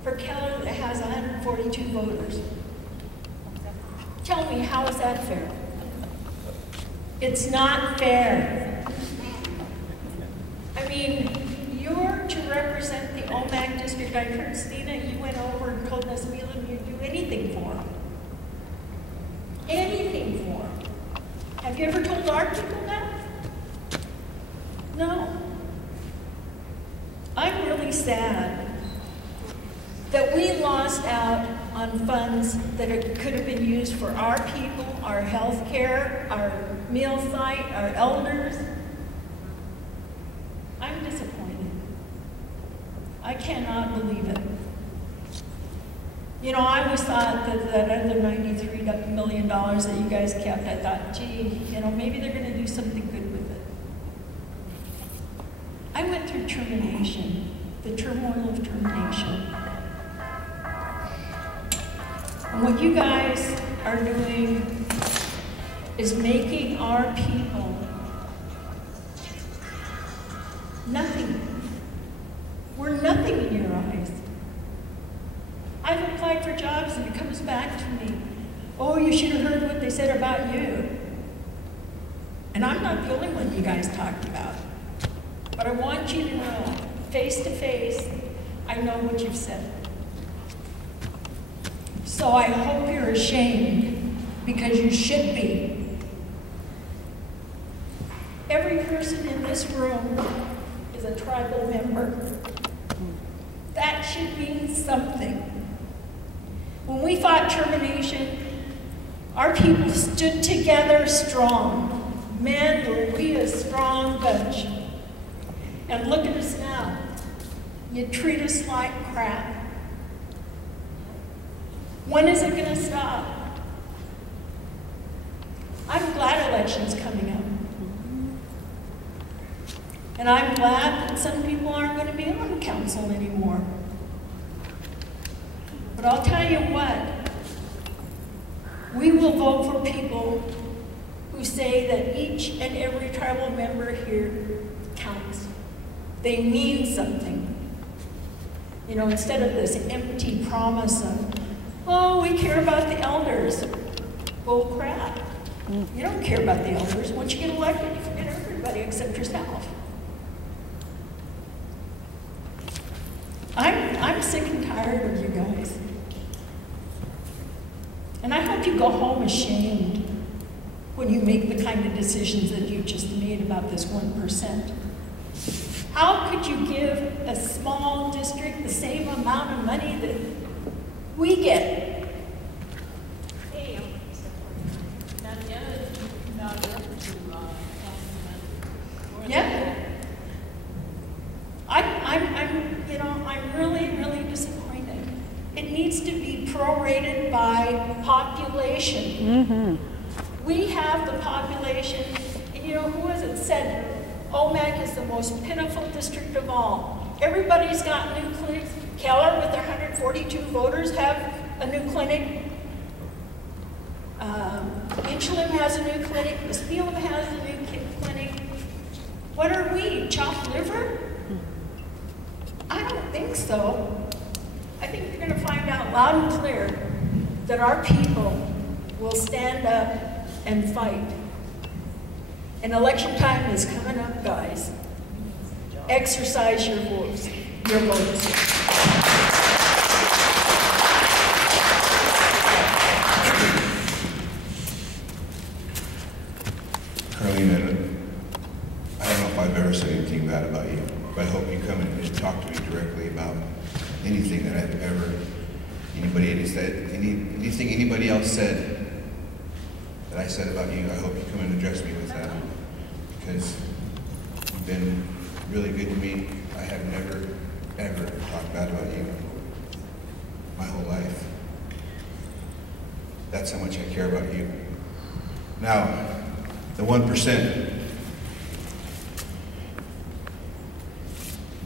for Keller that has 142 voters. Tell me, how is that fair? It's not fair. I mean, you're to represent the Omak district. I heard, Stina, you went over and told us you'd do anything for them. Anything for them. Have you ever told our people that? No. I'm really sad that we lost out on funds that could have been used for our people, our health care, our meal site, our elders. I'm disappointed. I cannot believe it. You know, I always thought that that other $93 million that you guys kept, I thought, gee, you know, maybe they're going to do something good with it. I went through termination, the turmoil of termination. And what you guys are doing is making our people nothing. We're nothing in your eyes. I've applied for jobs and it comes back to me, oh, you should have heard what they said about you. And I'm not the only one you guys talked about. But I want you to know, face to face, I know what you've said. So I hope you're ashamed, because you should be. Every person in this room is a tribal member. That should mean something. When we fought termination, our people stood together strong. Man, were we a strong bunch. And look at us now. You treat us like crap. When is it going to stop? I'm glad election's coming up. And I'm glad that some people aren't going to be on the council anymore. But I'll tell you what, we will vote for people who say that each and every tribal member here counts. They mean something. You know, instead of this empty promise of, oh, we care about the elders. Bull crap. You don't care about the elders. Once you get elected, you forget everybody except yourself. I'm sick and tired of you guys. And I hope you go home ashamed when you make the kind of decisions that you just made about this 1%. How could you give a small district the same amount of money that we get? Yeah. I'm really, really disappointed. It needs to be prorated by population. We have the population, and you know, who has it said, Omak is the most pitiful district of all. Everybody's got new clinics. Keller, with their 142 voters, have a new clinic. Inchlim has a new clinic. Spielum has a new clinic. What are we, chopped liver? I don't think so. I think you're going to find out loud and clear that our people will stand up and fight. And election time is coming up, guys. Exercise your votes. Carlene, I don't know if I've ever said anything bad about you, but I hope you come and talk to me directly about anything that I've ever, anything anybody else said that I said about you. I hope you come and address me with that, because you've been really good to me. I have never, ever talked bad about you my whole life. That's how much I care about you. Now, the 1%.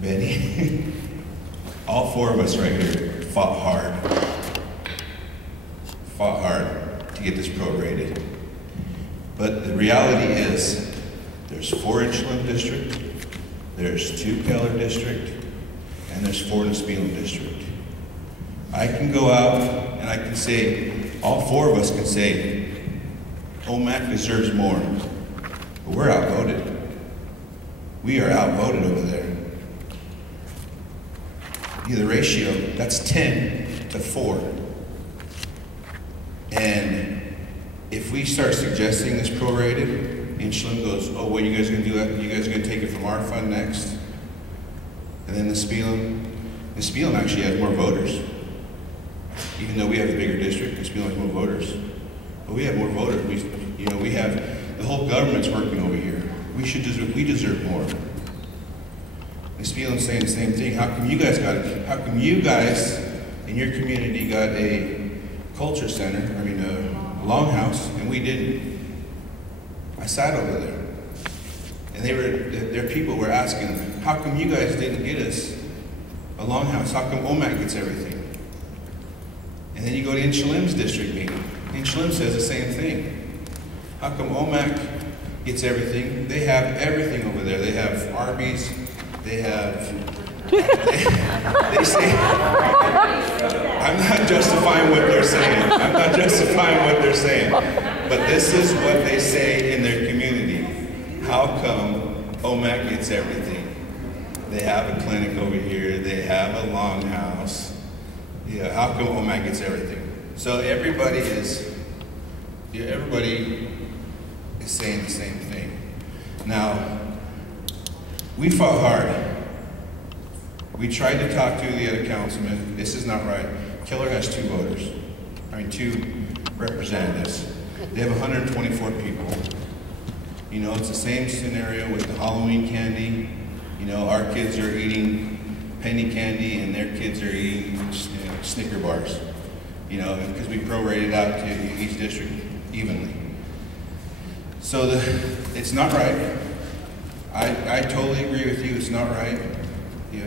Benny, all four of us right here fought hard to get this prorated. But the reality is, there's 4 in Schlim District, there's 2 Keller District, and there's 4 in the Spielem District. I can go out and I can say, all 4 of us can say, Omak deserves more, but we're outvoted. We are outvoted over there. The ratio, that's 10 to 4. And if we start suggesting this prorated, and Schlim goes, oh, what are you guys gonna do? You guys are gonna take it from our fund next? And then the Spielem actually has more voters. Even though we have the bigger district, the Spielem has more voters. But we have more voters. We have, the whole government's working over here. We deserve more. The Spielem's saying the same thing. How come you guys in your community got a culture center, a longhouse, and we didn't? I sat over there. And their people were asking, how come you guys didn't get us a longhouse? How come Omak gets everything? And then you go to Schlim's district meeting. Schlim says the same thing. How come Omak gets everything? They have everything over there. They have Arby's. They say, I'm not justifying what they're saying. I'm not justifying what they're saying. But this is what they say in their community. How come Omak gets everything? They have a clinic over here. They have a longhouse. Yeah, how come Omak gets everything? So everybody is saying the same thing. Now, we fought hard. We tried to talk to the other councilmen. This is not right. Keller has 2 voters. 2 representatives. They have 124 people. It's the same scenario with the Halloween candy. Our kids are eating penny candy and their kids are eating Snicker bars. Because we prorated out to each district evenly. So it's not right. I totally agree with you, it's not right.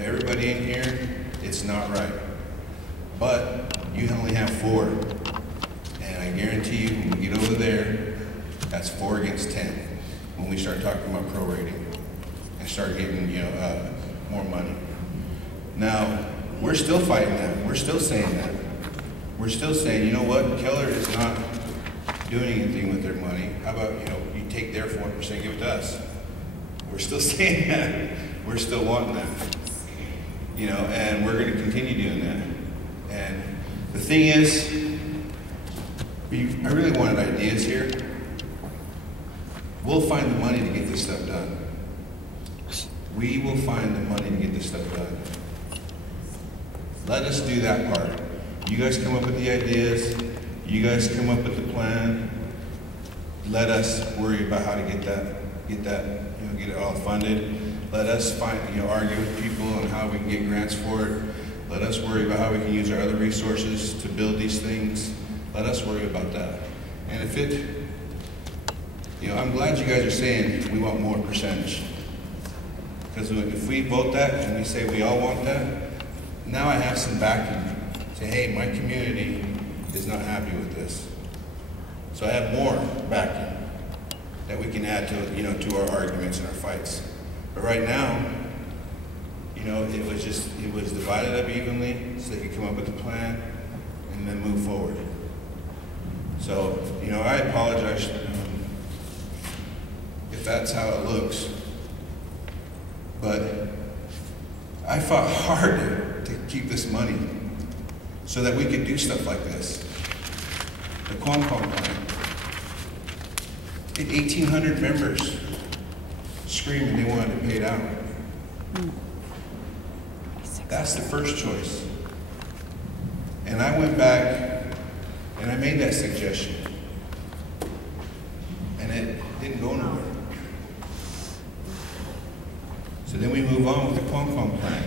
Everybody in here, it's not right. But you only have 4. And I guarantee you, when we get over there, that's 4 against 10. When we start talking about prorating and start getting, more money. Now, we're still fighting that. We're still saying that. We're still saying, you know what, Keller is not doing anything with their money. How about, you take their 4%, give it to us. We're still saying that. We're still wanting that. And we're going to continue doing that. And the thing is, I really wanted ideas here. We'll find the money to get this stuff done. We will find the money to get this stuff done. Let us do that part. You guys come up with the ideas. You guys come up with the plan. Let us worry about how to get it all funded. Let us argue with people on how we can get grants for it. Let us worry about how we can use our other resources to build these things. Let us worry about that. And I'm glad you guys are saying we want more percentage. Because if we vote that and we say we all want that, now I have some backing. Say, hey, my community is not happy with this. So I have more backing that we can add to our arguments and our fights. But right now, it was divided up evenly so they could come up with a plan and then move forward. So, I apologize if that's how it looks. But I fought hard to keep this money so that we could do stuff like this. The Quam plan. 1,800 members screaming they wanted it paid out. That's the first choice. And I went back and I made that suggestion. And it didn't go nowhere. So But then we move on with the Comcom plan.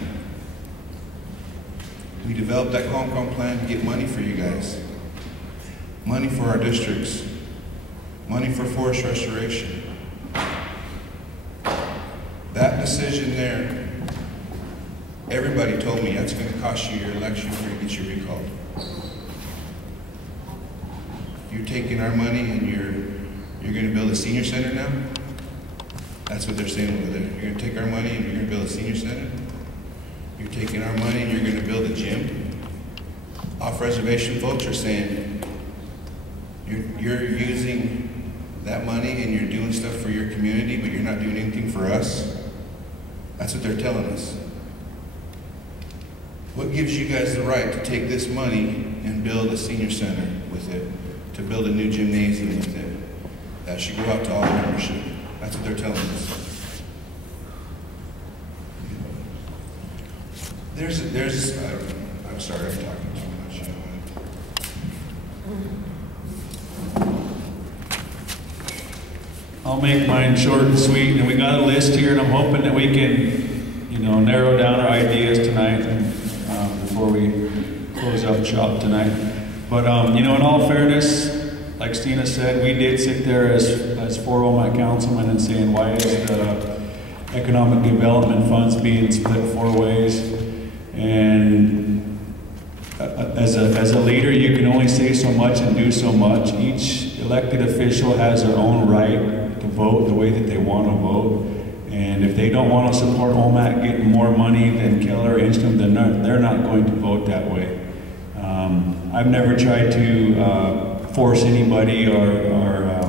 We developed that Comcom plan to get money for you guys. Money for our districts. Money for forest restoration. That decision there, everybody told me that's going to cost you your election before you get your recall. You're taking our money and you're going to build a senior center now? That's what they're saying over there. You're going to take our money and you're going to build a senior center? You're taking our money and you're going to build a gym? Off-reservation folks are saying you're using that money and you're doing stuff for your community, but you're not doing anything for us. That's what they're telling us. What gives you guys the right to take this money and build a senior center with it, to build a new gymnasium with it? That should go out to all membership. That's what they're telling us. I'm sorry, I'm talking too much. I'll make mine short and sweet, and we got a list here, and I'm hoping that we can, narrow down our ideas tonight before we close up shop tonight. But in all fairness, like Stina said, we did sit there as 4 Omak councilmen and saying, why is the economic development funds being split 4 ways? And as a leader, you can only say so much and do so much. Each elected official has their own right to vote the way that they want to vote. And if they don't want to support Omak getting more money than Keller or Instrom, then they're not going to vote that way. I've never tried to force anybody or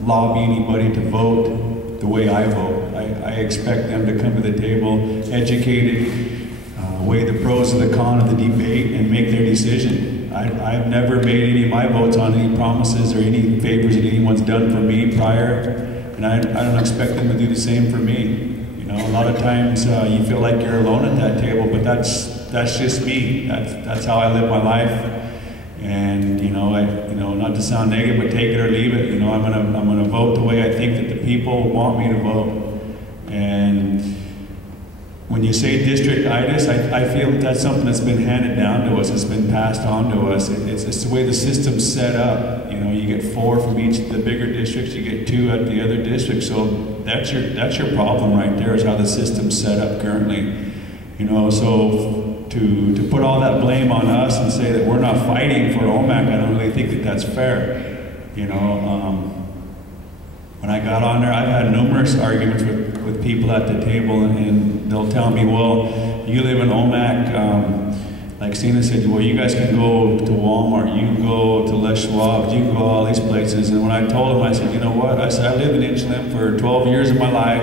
lobby anybody to vote the way I vote. I expect them to come to the table educated, weigh the pros and the cons of the debate, and make their decision. I've never made any of my votes on any promises or any favors that anyone's done for me prior. And I don't expect them to do the same for me. A lot of times you feel like you're alone at that table, but that's just me. That's how I live my life. And not to sound negative, but take it or leave it. I'm gonna vote the way I think that the people want me to vote. And when you say district-itis, I feel that's something that's been handed down to us. It's been passed on to us. It's the way the system's set up. You get 4 from each of the bigger districts, you get 2 at the other districts. So that's your problem right there, is how the system's set up currently. So to put all that blame on us and say that we're not fighting for Omak, I don't really think that that's fair. When I got on there, I've had numerous arguments with people at the table, and they'll tell me, well, you live in Omak, like Stina said, well, you guys can go to Walmart, you can go to Les Schwab, you can go all these places. And when I told them, I said, you know what? I said, I lived in Inchland for 12 years of my life.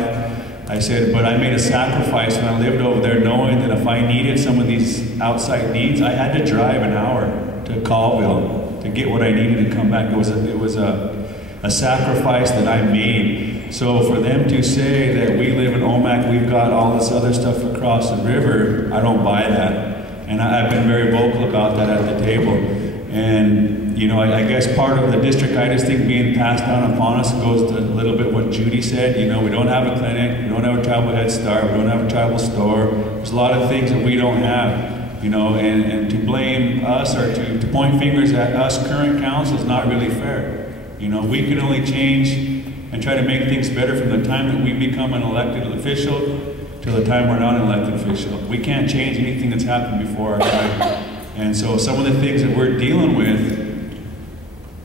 I said, but I made a sacrifice when I lived over there, knowing that if I needed some of these outside needs, I had to drive an hour to Colville to get what I needed to come back. It was a sacrifice that I made. So for them to say that we live in Omak, we've got all this other stuff across the river, I don't buy that. And I've been very vocal about that at the table. And, I guess part of the district-itis thing being passed down upon us goes to a little bit what Judy said. We don't have a clinic, we don't have a tribal head start, we don't have a tribal store. There's a lot of things that we don't have, and to blame us or to point fingers at us current council is not really fair. We can only change and try to make things better from the time that we become an elected official till the time we're not an elected official. We can't change anything that's happened before our time. And so some of the things that we're dealing with,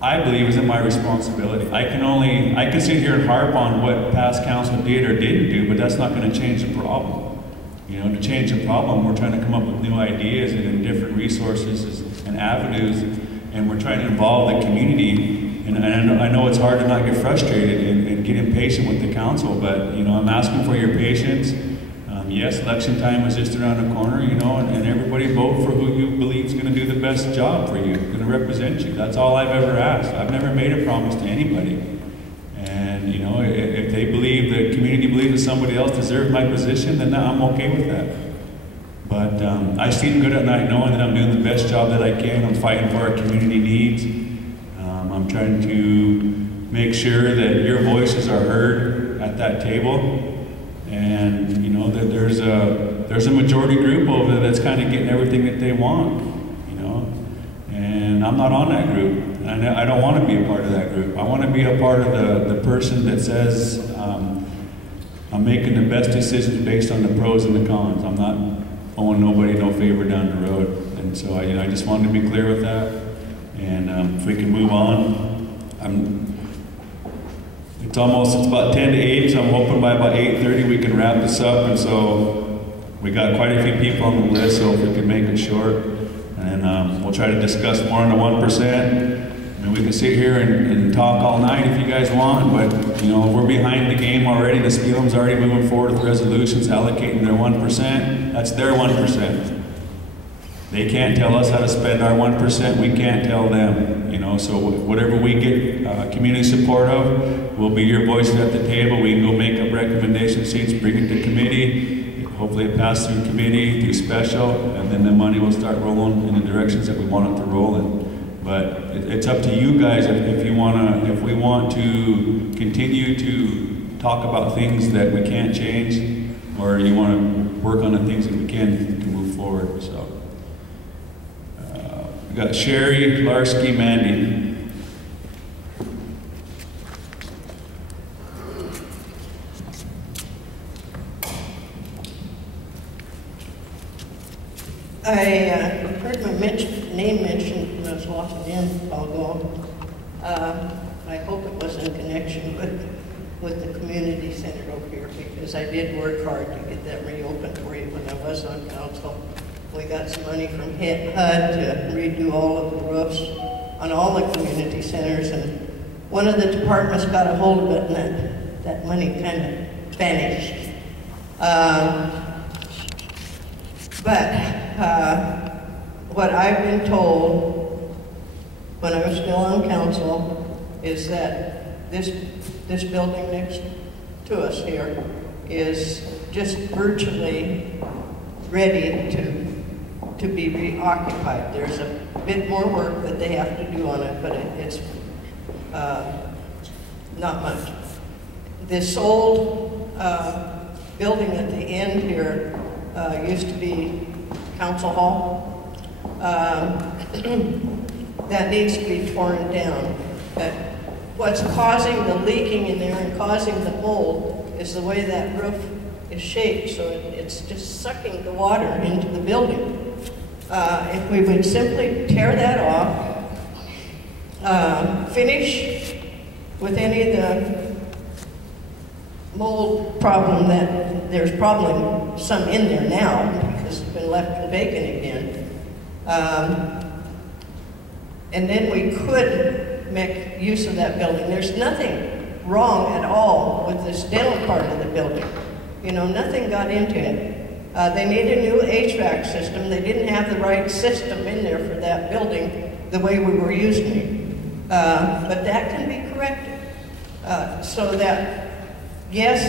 I believe, isn't my responsibility. I can sit here and harp on what past council did or didn't do, but that's not going to change the problem. To change the problem, we're trying to come up with new ideas and different resources and avenues, and we're trying to involve the community. And I know it's hard to not get frustrated and get impatient with the council, but I'm asking for your patience. Yes, election time is just around the corner, and everybody vote for who you believe is going to do the best job for you, going to represent you. That's all I've ever asked. I've never made a promise to anybody. And, if they believe, the community believes that somebody else deserves my position, then I'm okay with that. But I sleep good at night knowing that I'm doing the best job that I can. I'm fighting for our community needs. I'm trying to make sure that your voices are heard at that table. And you know that there's a majority group over there that's kind of getting everything that they want, you know. And I'm not on that group. And I don't want to be a part of that group. I want to be a part of the person that says I'm making the best decisions based on the pros and the cons. I'm not owing nobody no favor down the road. And so I just wanted to be clear with that. And if we can move on, it's about 10 to 8, so I'm hoping by about 8:30 we can wrap this up. And so we got quite a few people on the list, so if we can make it short. And we'll try to discuss more on the 1%. And we can sit here and talk all night if you guys want, but you know, we're behind the game already. The Spielum's already moving forward with resolutions allocating their 1%. That's their 1%. They can't tell us how to spend our 1%, we can't tell them. You know, so whatever we get community support of, will be your voices at the table. We can go make up recommendation sheets, bring it to committee. Hopefully it passes through committee, through special, and then the money will start rolling in the directions that we want it to roll in. But it's up to you guys if we want to continue to talk about things that we can't change, or you want to work on the things that we can to move forward. So we got Sherry, Larsky, Mandy. I heard my name mentioned when I was walking in a while ago. I hope it was in connection with the community center over here, because I did work hard to get that reopened for you when I was on council. We got some money from HUD to redo all of the roofs on all the community centers, and one of the departments got a hold of it, and that money kind of vanished. What I've been told when I was still on council is that this building next to us here is just virtually ready to be reoccupied. There's a bit more work that they have to do on it, but it's not much. This old building at the end here used to be council hall. That needs to be torn down. What's causing the leaking in there and causing the mold is the way that roof is shaped, so it's just sucking the water into the building. If we would simply tear that off, finish with any of the mold problem that there's probably some in there now because it's been left vacant again. And then we could make use of that building. There's nothing wrong at all with this dental part of the building. You know, nothing got into it. They need a new HVAC system. They didn't have the right system in there for that building the way we were using it. But that can be corrected. So that, yes,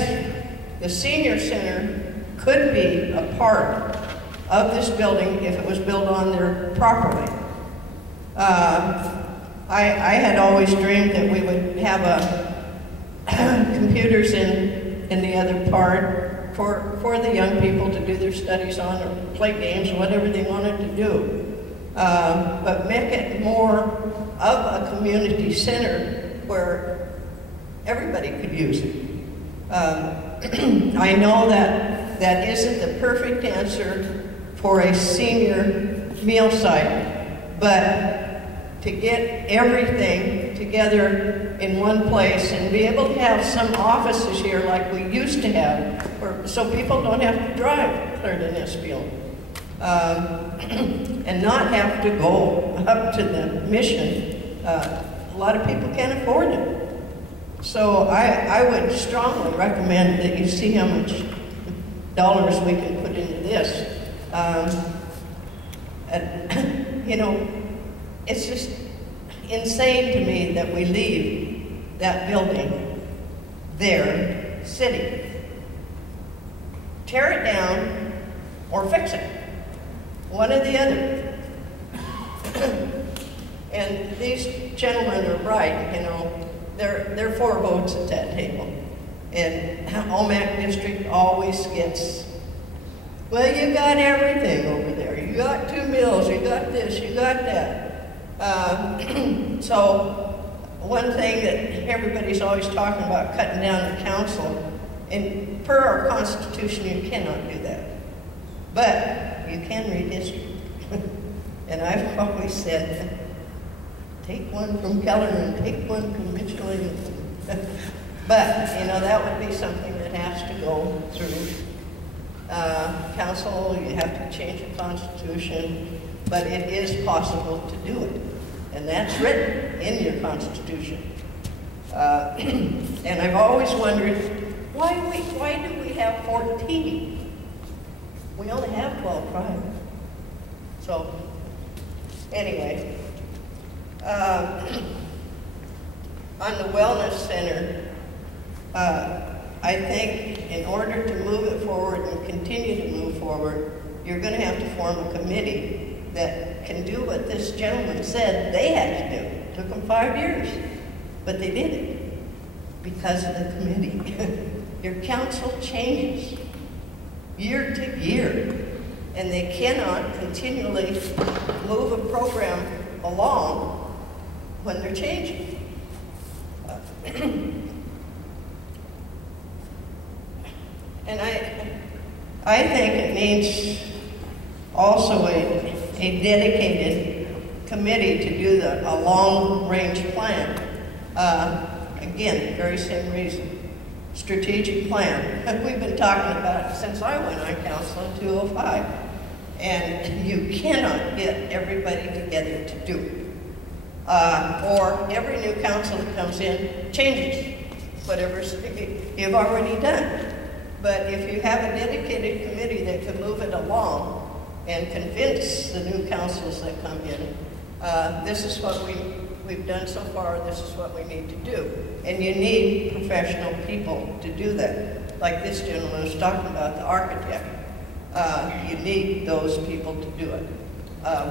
the senior center could be a part of this building if it was built on there properly. I had always dreamed that we would have computers in the other part for the young people to do their studies on, or play games, or whatever they wanted to do. But make it more of a community center where everybody could use it. I know that isn't the perfect answer for a senior meal site, but to get everything together in one place and be able to have some offices here like we used to have, so people don't have to drive clear to Nespeel, and not have to go up to the Mission. A lot of people can't afford it. So I would strongly recommend that you see how much dollars we can put into this. And, you know, it's just insane to me that we leave that building there sitting. Tear it down or fix it. One or the other. And these gentlemen are right, you know. There are 4 votes at that table. And Omak district always gets, well, you got everything over there. You got 2 mills, you got this, you got that. So one thing that everybody's always talking about, cutting down the council, and per our Constitution, you cannot do that. But you can redistrict. And I've always said, take one from Keller and take one from Mitchell. But, you know, that would be something that has to go through council. You have to change the Constitution, but it is possible to do it. And that's written in your Constitution. And I've always wondered, why do we have 14? We only have 12 tribes. So, anyway, on the Wellness Center, I think in order to move it forward and continue to move forward, you're going to have to form a committee that can do what this gentleman said they had to do. It took them 5 years, but they did it because of the committee. Your council changes year to year, and they cannot continually move a program along when they're changing. And I think it needs also a dedicated committee to do a long-range plan. Again, very same reason. Strategic plan. We've been talking about it since I went on council in 2005. And you cannot get everybody together to do it. Or every new council that comes in changes whatever you've already done. But if you have a dedicated committee that can move it along and convince the new councils that come in, this is what we've done so far, this is what we need to do. And you need professional people to do that. Like this gentleman was talking about, the architect. You need those people to do it.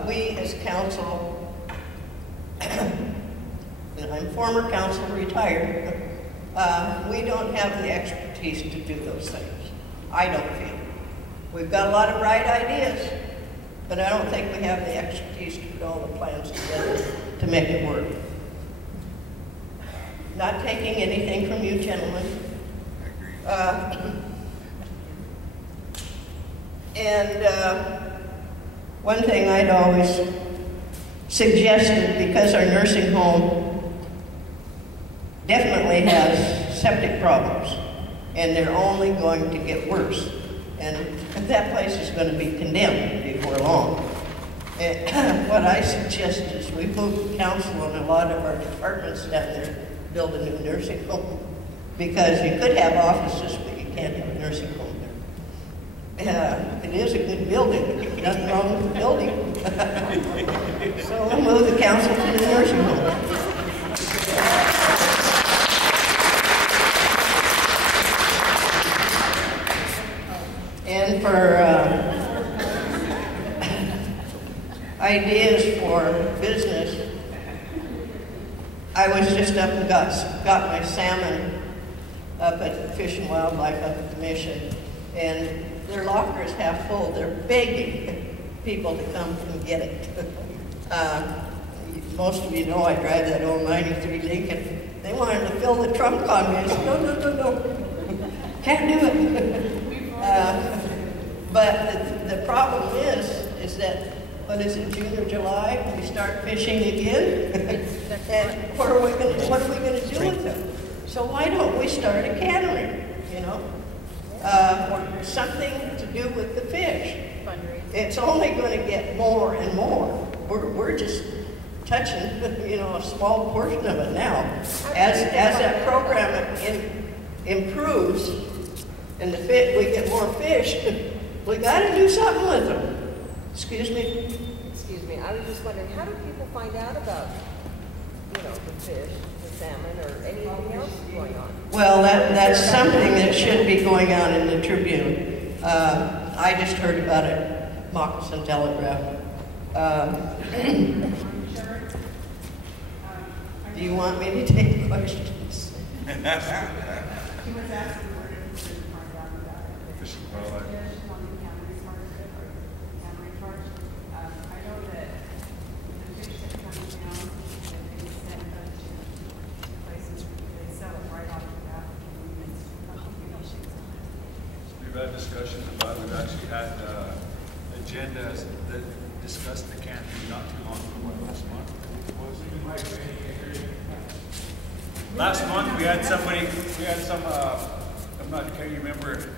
We as council, and I'm former council, retired, we don't have the expertise to do those things. I don't feel. We've got a lot of bright ideas, but I don't think we have the expertise to put all the plans together to make it work. Not taking anything from you gentlemen. One thing I'd always suggested, because our nursing home definitely has septic problems, and they're only going to get worse. And that place is going to be condemned before long. And what I suggest is we move the council and a lot of our departments down there, build a new nursing home. Because you could have offices, but you can't have a nursing home there. It is a good building, nothing wrong with the building. So we'll move the council to the nursing home. And for ideas for business, I was just up and got my salmon up at Fish and Wildlife up at the Mission, and their locker is half full. They're begging people to come and get it. Most of you know I drive that old 93 Lincoln. They wanted to fill the trunk on me. I said, no. Can't do it. But the problem is that, what is it, June or July, we start fishing again? And what are we going to do with them? So why don't we start a cannery, you know? Or something to do with the fish. It's only going to get more and more. We're just touching, you know, a small portion of it now. As that program improves and we get more fish, we got to do something with them. Excuse me? Excuse me, I was just wondering, how do people find out about, you know, the fish, the salmon, or anything else going on? Well, that's something that should be going on in the Tribune. I just heard about it, Moccasin Telegraph. Do you want me to take questions? He was asking where to find out about it. Fish and wildlife. Fish on the county part of it, or county part. I know that the fish that come down, that they send them to places, they sell it right off the bat. We've had discussions about, we've actually had agendas that discussed the canopy not too long ago, last month. Last month, we had somebody, I'm not, can you remember,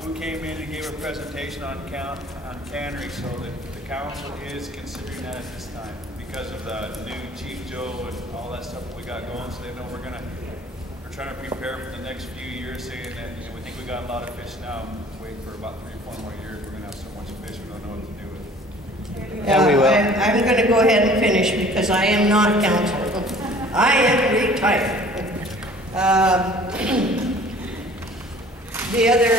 who came in and gave a presentation on cannery, so that the council is considering that at this time because of the new Chief Joe and all that stuff that we got going, so they know we're trying to prepare for the next few years, saying that, you know, we think we got a lot of fish now, waiting for about 3 or 4 more years, we're gonna have so much fish, we don't know what to do with it. Yeah, we will. I'm going to go ahead and finish because I am not council. I am retired. The other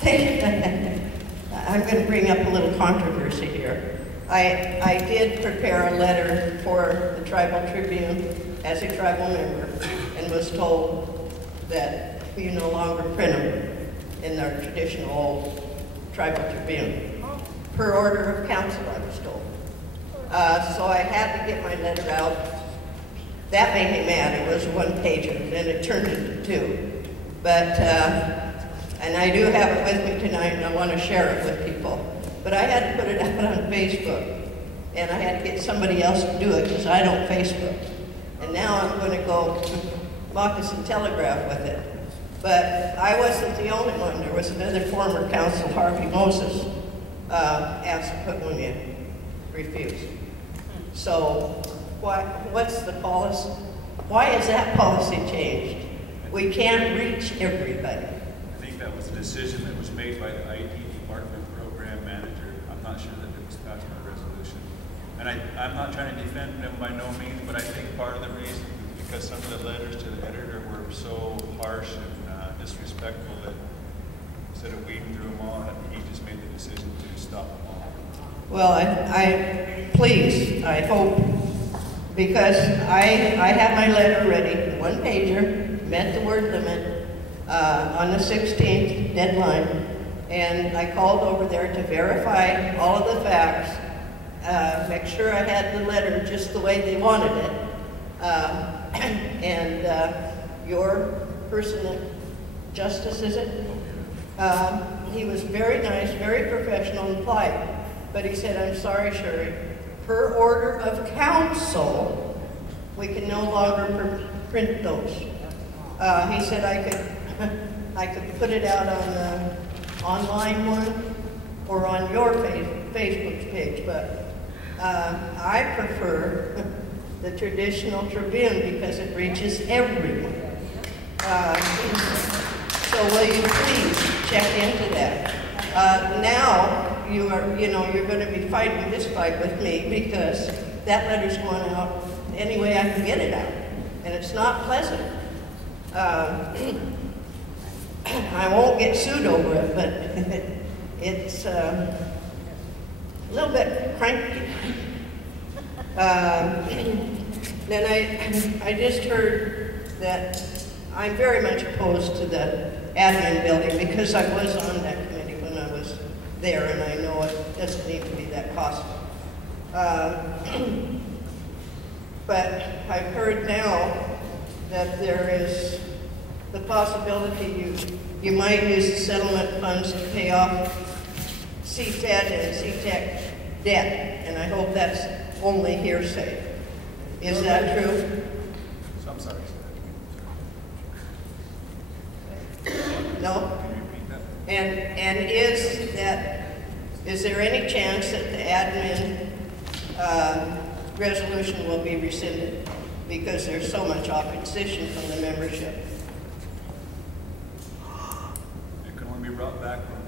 thing, I'm going to bring up a little controversy here. I did prepare a letter for the Tribal Tribune as a tribal member and was told that you no longer print them in their traditional old Tribal Tribune. Per order of council, I was told. So I had to get my letter out. That made me mad. It was 1 pager, and it turned into 2. But, and I do have it with me tonight, and I want to share it with people. But I had to put it out on Facebook, and I had to get somebody else to do it because I don't Facebook. And now I'm going to go Moccasin Telegraph with it. But I wasn't the only one. There was another former council, Harvey Moses, asked to put one in, refused. So what's the policy? Why is that policy changed? We can't reach everybody. I think that was a decision that was made by the IT department program manager. I'm not sure that it was passed by resolution. And I'm not trying to defend them by no means, but I think part of the reason is because some of the letters to the editor were so harsh and disrespectful that instead of weeding through them all, he just made the decision to stop them all. Well, please, I hope, because I have my letter ready, 1 pager, met the word limit on the 16th deadline, and I called over there to verify all of the facts, make sure I had the letter just the way they wanted it, and your person, Justice, is it? He was very nice, very professional and polite, but he said, I'm sorry, Sherry, per order of council, we can no longer print those. He said I could put it out on the online one or on your Facebook page, but I prefer the traditional Tribune because it reaches everyone. So will you please check into that? Now you're going to be fighting this fight with me because that letter's going out any way I can get it out, and it's not pleasant. I won't get sued over it, but it's a little bit cranky. Then I just heard that I'm very much opposed to the admin building because I was on that committee when I was there, and I know it doesn't need to be that costly. But I've heard now that there is the possibility you might use the settlement funds to pay off CFED and CTEC debt, and I hope that's only hearsay. Is that true? So I'm sorry. No? And is there any chance that the admin resolution will be rescinded because there's so much opposition from the membership? It can only be brought back from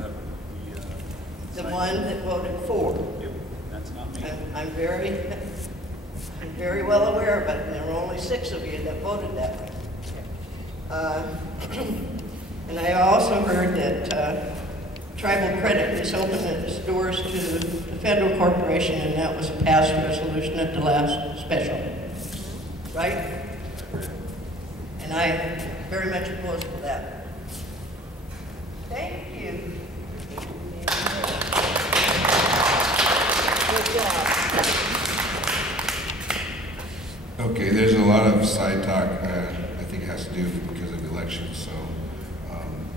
the one that voted for. Yep, that's not me. I'm very well aware of it, and there were only 6 of you that voted that way. And I also heard that Tribal Credit is opening its doors to the federal corporation, and that was a passed resolution at the last special, right? And and I very much opposed to that. Thank you. Good job. Okay, there's a lot of side talk, I think it has to do because of elections, so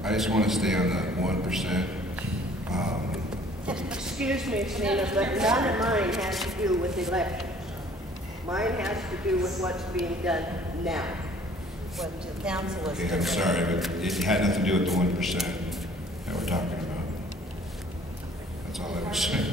I just want to stay on the 1%. Excuse me, Tina, but none of mine has to do with elections. Mine has to do with what's being done now. What the council is Okay, doing. I'm sorry, but it had nothing to do with the 1% that we're talking about. That's all I was saying.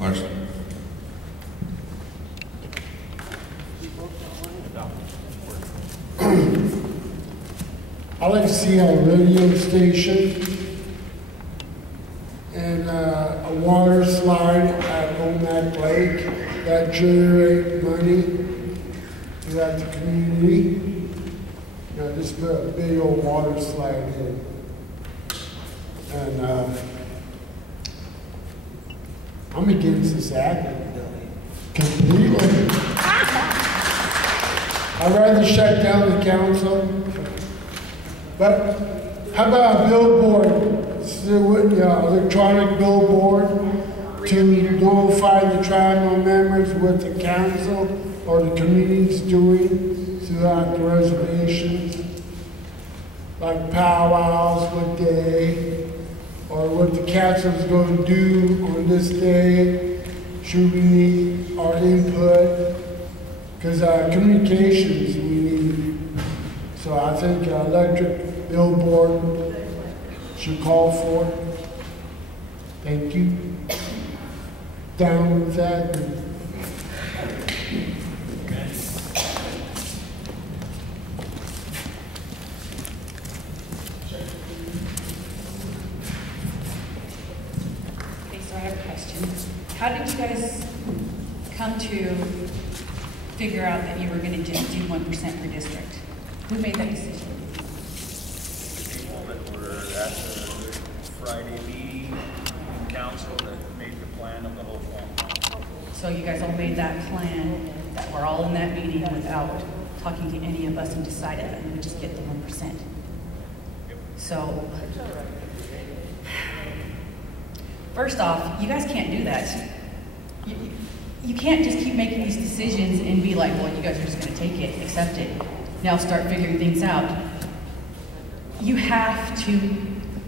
Larson. I like to see a radio station and a water slide at Omak Lake that generate money throughout the community. You know, just put a big old water slide in. And I'm against this act completely. I'd rather shut down the council. But how about a billboard, electronic billboard to notify the tribal members what the council or the community's doing throughout the reservations? Like powwows, what day, or what the council's going to do on this day. Should we need our input? Because communications we need. So I think electric billboard should call for it. Thank you. Down with that. Okay, so I have a question. How did you guys come to figure out that you were going to just do 1% per district? Who made that decision? People that were at the Friday meeting in council that made the plan of the whole thing. So you guys all made that plan, that we're all in that meeting without talking to any of us and decided that we would just get the 1%. So, first off, you guys can't do that. You can't just keep making these decisions and be like, well, you guys are just going to take it, accept it, now start figuring things out. You have to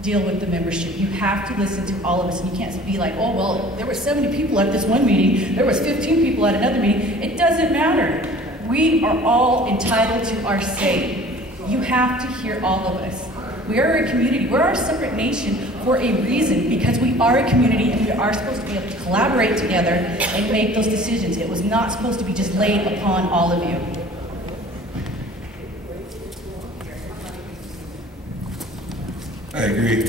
deal with the membership. You have to listen to all of us, and you can't be like, oh, well, there were 70 people at this one meeting, there was 15 people at another meeting. It doesn't matter. We are all entitled to our say. You have to hear all of us. We are a community. We're a separate nation for a reason, because we are a community and we are supposed to be able to collaborate together and make those decisions. It was not supposed to be just laid upon all of you. I agree.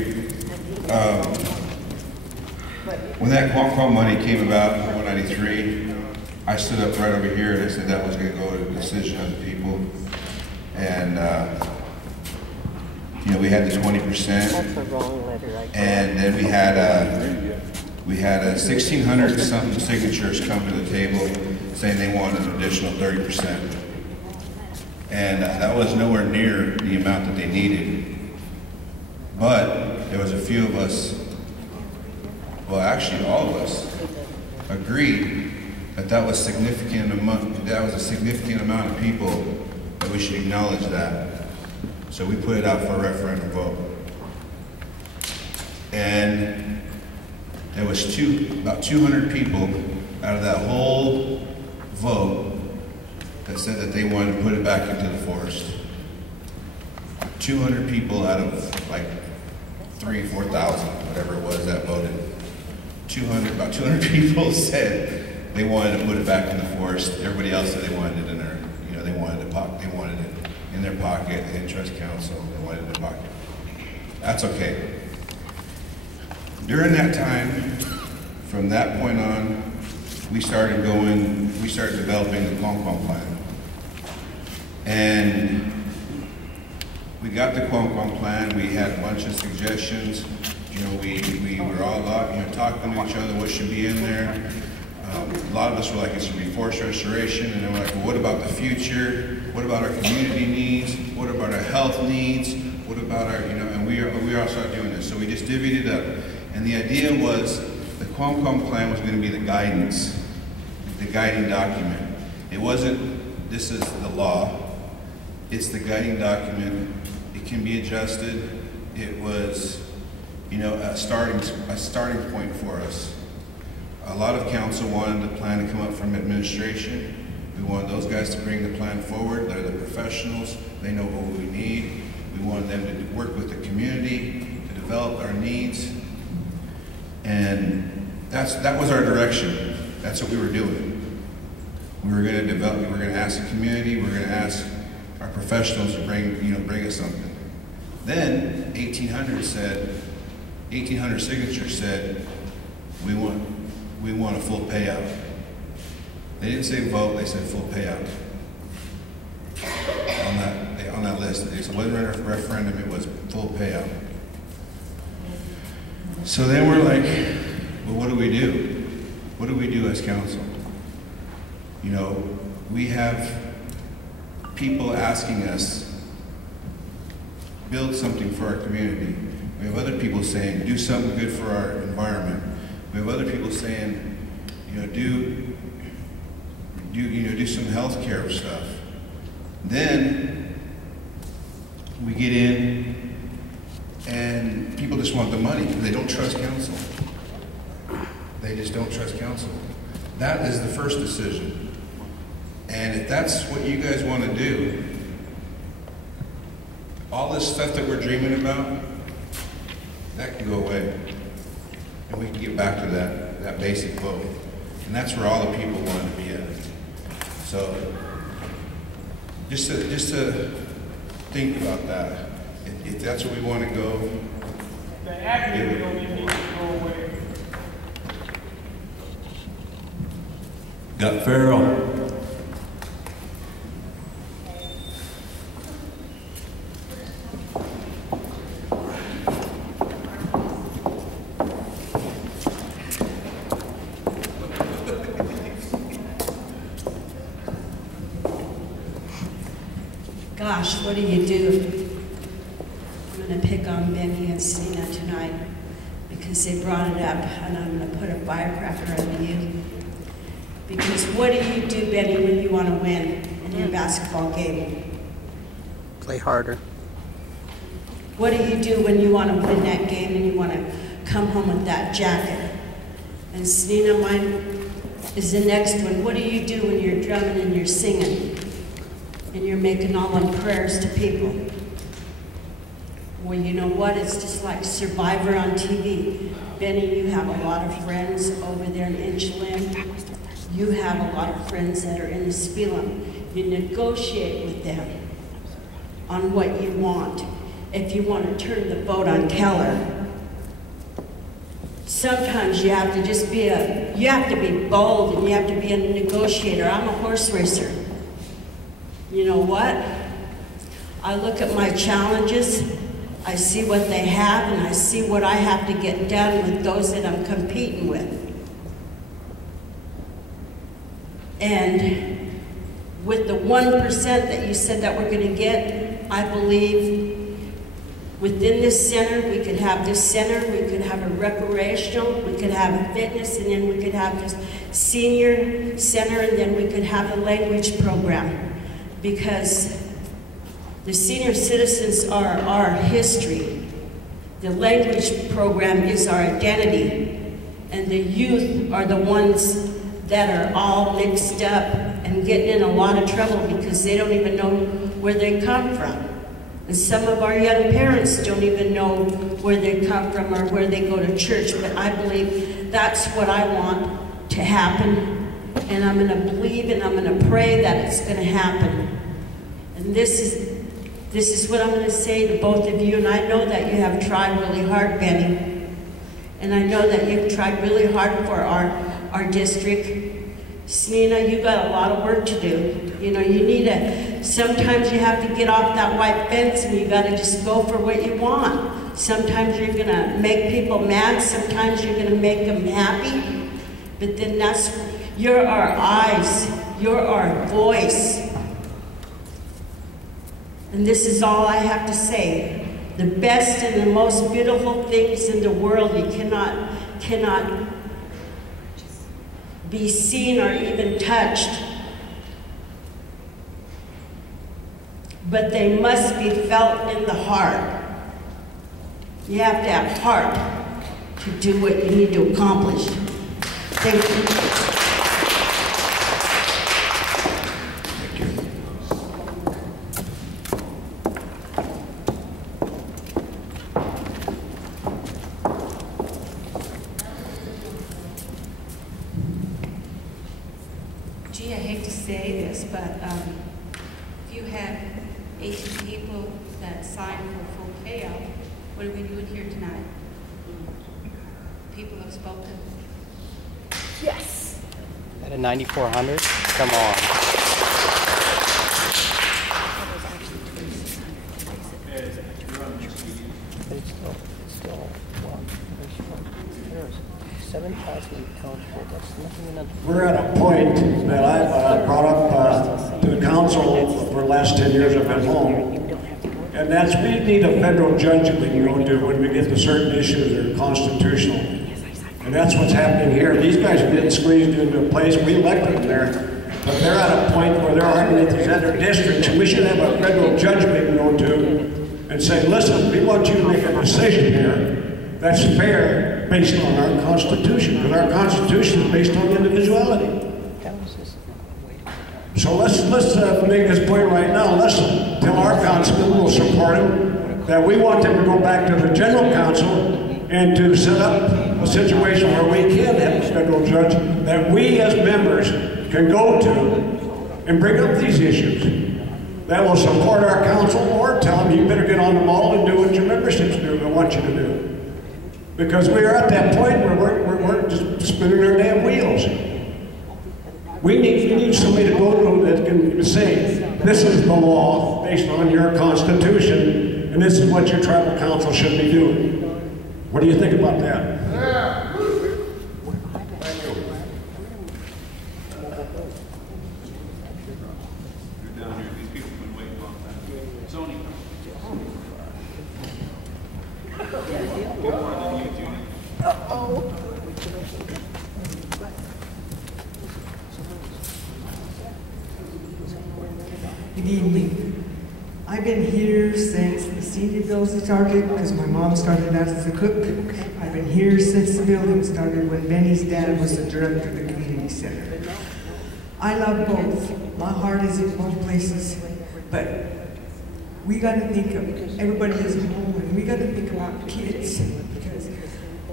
When that Quam money came about in 193, I stood up right over here and I said that was going to go to the decision of the people. And you know, we had the 20%, and then we had 1,600 something signatures come to the table saying they wanted an additional 30%, and that was nowhere near the amount that they needed. But there was a few of us, well, actually all of us, agreed that that was significant amount. That was a significant amount of people that we should acknowledge that. So we put it out for a referendum vote. And there was about 200 people out of that whole vote that said that they wanted to put it back into the forest. 200 people out of like 3,000, 4,000, whatever it was that voted. About 200 people said they wanted to put it back in the forest. Everybody else said they wanted it in their, you know, they wanted it in their pocket. They didn't trust council. They wanted it in their pocket. That's okay. During that time, from that point on, we started developing the Quam plan. And we got the Quam plan. We had a bunch of suggestions, You know, we were all talking to each other, what should be in there. A lot of us were like, it should be forest restoration, and then we're like, well, what about the future? What about our community needs? What about our health needs? What about our, and we all started doing this. So we just divvied it up. And the idea was the Quam plan was going to be the guidance, the guiding document. It wasn't, this is the law. It's the guiding document. It can be adjusted. It was, a starting point for us. A lot of council wanted the plan to come up from administration. We wanted those guys to bring the plan forward. They're the professionals. They know what we need. We wanted them to work with the community to develop our needs. And that was our direction. That's what we were doing. We were going to develop, we were going to ask the community, we were going to ask our professionals to bring us something. Then 1,800 signatures said, we want a full payout. They didn't say vote, they said full payout. On that list, it wasn't a referendum, it was full payout. So then we're like, well, what do we do? What do we do as council? We have people asking us, build something for our community. We have other people saying, do something good for our environment. We have other people saying, do some healthcare stuff. Then we get in and people just want the money. They don't trust council. They just don't trust council. That is the first decision. And if that's what you guys want to do, all this stuff that we're dreaming about, that can go away. And we can get back to that basic vote. And that's where all the people want to be at. So just to think about that. If that's where we want to go, the agony don't need to go away. Got Farrell. Gosh, what do you do? I'm going to pick on Benny and Sina tonight because they brought it up, and I'm going to put a firecracker under you. Because what do you do, Benny, when you want to win in your basketball game? Play harder. What do you do when you want to win that game and you want to come home with that jacket? And Sina, mine is the next one. What do you do when you're drumming and you're singing? And you're making all them prayers to people? Well, you know what? It's just like Survivor on TV. Benny, you have a lot of friends over there in Inchland. You have a lot of friends that are in the Spelum. You negotiate with them on what you want. If you want to turn the vote on Keller, sometimes you have to just be you have to be bold and you have to be a negotiator. I'm a horse racer. You know what? I look at my challenges, I see what they have, and I see what I have to get done with those that I'm competing with. And with the 1% that you said that we're going to get, I believe within this center, we could have this center, we could have a recreational, we could have a fitness, and then we could have this senior center, and then we could have a language program. Because the senior citizens are our history. The language program is our identity. And the youth are the ones that are all mixed up and getting in a lot of trouble because they don't even know where they come from. And some of our young parents don't even know where they come from or where they go to church. But I believe that's what I want to happen. And I'm going to believe and I'm going to pray that it's going to happen. And this is what I'm going to say to both of you. And I know that you have tried really hard, Benny. And I know that you've tried really hard for our district. Snina, you got a lot of work to do. You need sometimes you have to get off that white fence and you got to just go for what you want. Sometimes you're gonna make people mad, sometimes you're gonna make them happy, but then you're our eyes, you're our voice. And this is all I have to say. The best and the most beautiful things in the world you cannot be seen or even touched. But they must be felt in the heart. You have to have heart to do what you need to accomplish. Thank you. Gee, I hate to say this, but if you had 18 people that signed for full payout, what are we doing here tonight? People have spoken. Yes. At a 9,400? Come on. It's still, well, there's 7,000 eligible. That's nothing enough. We're at a point that I've brought up to the council for the last 10 years I've been home. And that's, we need a federal judge that we can go to when we get to certain issues that are constitutional. And that's what's happening here. These guys are getting squeezed into a place, we elected them there, but they're at a point where they're arguing with these other districts, and we should have a federal judge we can go to and say, listen, we want you to make a decision here that's fair based on our Constitution, because our Constitution is based on individuality. So let's make this point right now. Let's tell our councilman, we'll support him, that we want them to go back to the general council and to set up a situation where we can have a federal judge that we as members can go to and bring up these issues. That will support our council, or tell them you better get on the ball and do what your memberships do, they want you to do. Because we are at that point where we're just spinning our damn wheels. We need somebody to go to that can say, this is the law based on your Constitution, and this is what your tribal council should be doing. What do you think about that? Good evening. I've been here since the senior building started, because my mom started out as a cook. I've been here since the building started, when Benny's dad was the director of the community center. I love both. My heart is in both places, but we got to think of, everybody is home, and we got to think about kids, because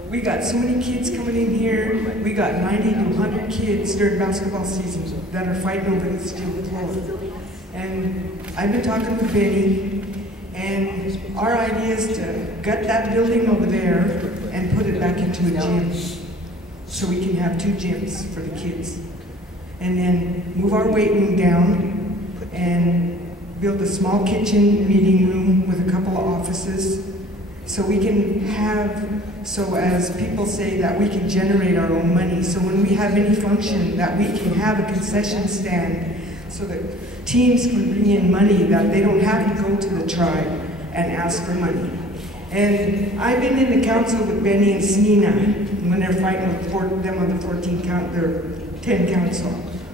we got so many kids coming in here. We got 90 to 100 kids during basketball season that are fighting over the steel floor. And I've been talking with Benny, and our idea is to gut that building over there and put it back into a gym, so we can have 2 gyms for the kids. And then move our weight room down and build a small kitchen meeting room with a couple of offices, so we can have, so as people say, that we can generate our own money. So when we have any function, that we can have a concession stand, so that teams can bring in money, that they don't have to go to the tribe and ask for money. And I've been in the council with Benny and Snina when they're fighting with them on the 10 council.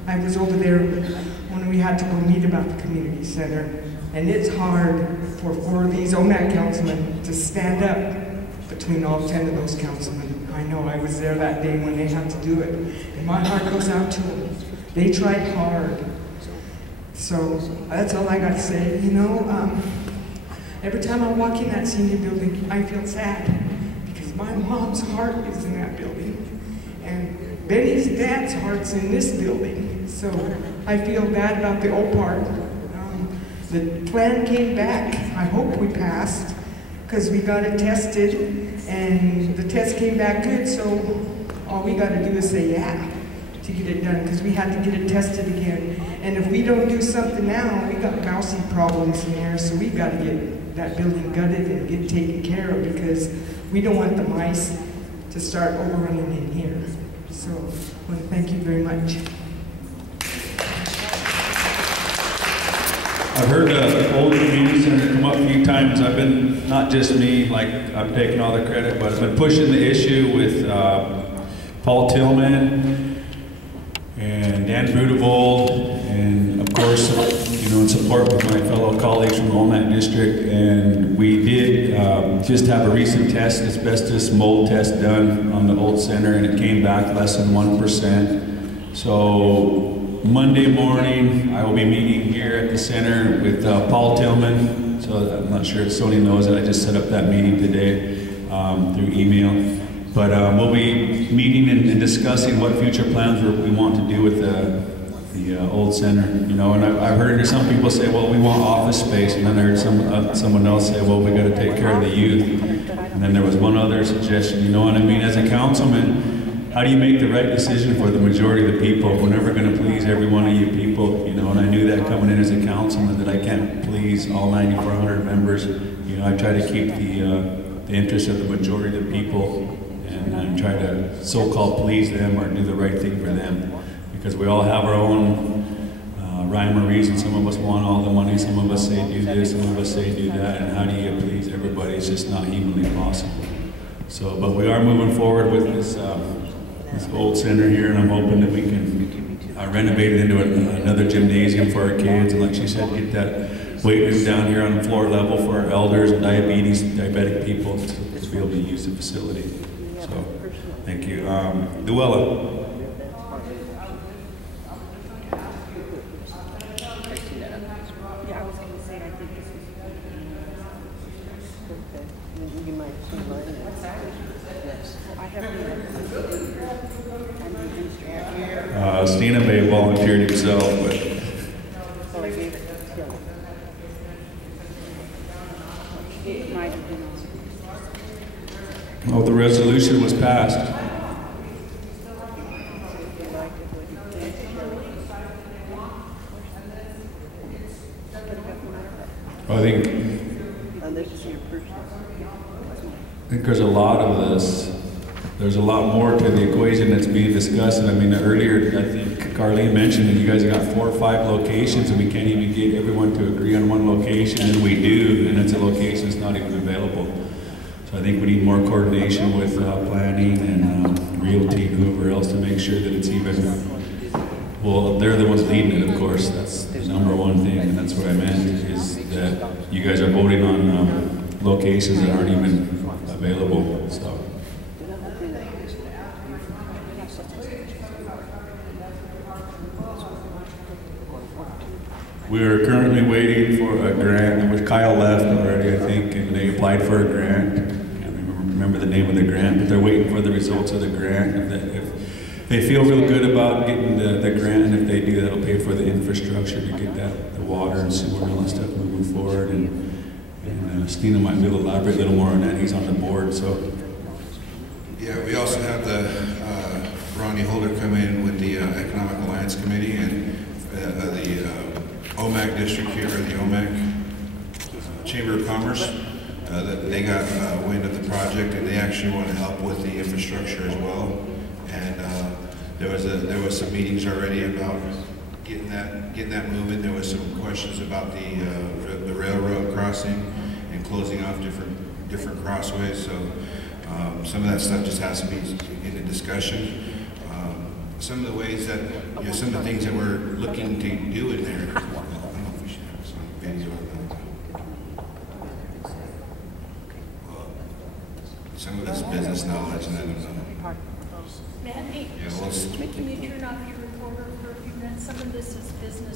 I was over there when we had to go meet about the community center. And it's hard for 4 of these Omak councilmen to stand up between all 10 of those councilmen. I know, I was there that day when they had to do it. And my heart goes out to them. They tried hard. So that's all I got to say. You know, every time I walk in that senior building, I feel sad, because my mom's heart is in that building, and Benny's dad's heart's in this building. So I feel bad about the old part. The plan came back. I hope we passed, because we got it tested, and the test came back good. So all we got to do is say yeah to to get it done, because we had to get it tested again. And if we don't do something now, we got mousing problems in there, so we got to get that building gutted and get taken care of, because we don't want the mice to start overrunning in here. So I want to thank you very much. I've heard the old community center come up a few times. I've been, not just me, like I'm taking all the credit, but I've been pushing the issue with Paul Tillman and Dan Brudevold, and of course, you know, in support with my fellow colleagues from the Omak district. And we did just have a recent test, asbestos mold test done on the old center, and it came back less than 1%. So Monday morning, I will be meeting here at the center with Paul Tillman. So I'm not sure if Sony knows that I just set up that meeting today through email. But we'll be meeting and discussing what future plans we want to do with the old center. You know, and I've heard some people say, well, we want office space, and then I heard someone else say, well, we got to take care of the youth. And then there was one other suggestion. You know what I mean? As a councilman, how do you make the right decision for the majority of the people? We're never going to please every one of you people, you know, and I knew that coming in as a councilman, that I can't please all 9,400 members. You know, I try to keep the interest of the majority of the people, and try to so-called please them or do the right thing for them. Because we all have our own rhyme or reason. Some of us want all the money, some of us say do this, some of us say do that, and how do you please everybody? It's just not humanly possible. So, but we are moving forward with this old center here, and I'm hoping that we can renovate it into another gymnasium for our kids, and like she said, get that weight room down here on the floor level for our elders and diabetic people to be able to use the facility. So, thank you. Luella. Yeah, I was going to say, I think this was. You might see mine. What's that? Yes. Well, I have Stina Bay volunteered himself, but. So I gave it to him. It might have been on. Oh, the resolution was passed. I think there's a lot of this. There's a lot more to the equation that's being discussed. And I mean, earlier, I think Carlene mentioned that you guys have got 4 or 5 locations, and we can't even get everyone to agree on one location, and we do, and it's a location that's not even available. So I think we need more coordination with planning and realty and whoever else to make sure that it's even, well, they're the ones leading it, of course. That's the #1 thing, and that's what I meant, is that you guys are voting on locations that aren't even available, so. We are currently waiting for a grant, which Kyle left already, I think, and they applied for a grant. I can't remember the name of the grant, but they're waiting for the results of the grant. If they feel real good about getting the grant, and if they do, that'll pay for the infrastructure to get the water and sewer and all that stuff moving forward. And Stina might be able to elaborate a little more on that. He's on the board, so. Yeah, we also have the Ronnie Holder come in with the Economic Alliance Committee and the Omak district here, the Omak Chamber of Commerce. They got wind of the project, and they actually want to help with the infrastructure as well. And there was some meetings already about getting that moving. There was some questions about the railroad crossing and closing off different crossways. So some of that stuff just has to be in the discussion. Some of the ways that, you know, some of the things that we're looking to do in there. I don't know if we should have some video of that. Some of it's business knowledge, and I don't know. Mandy, Yeah, well, can you turn off your recorder for a few minutes? Some of this is business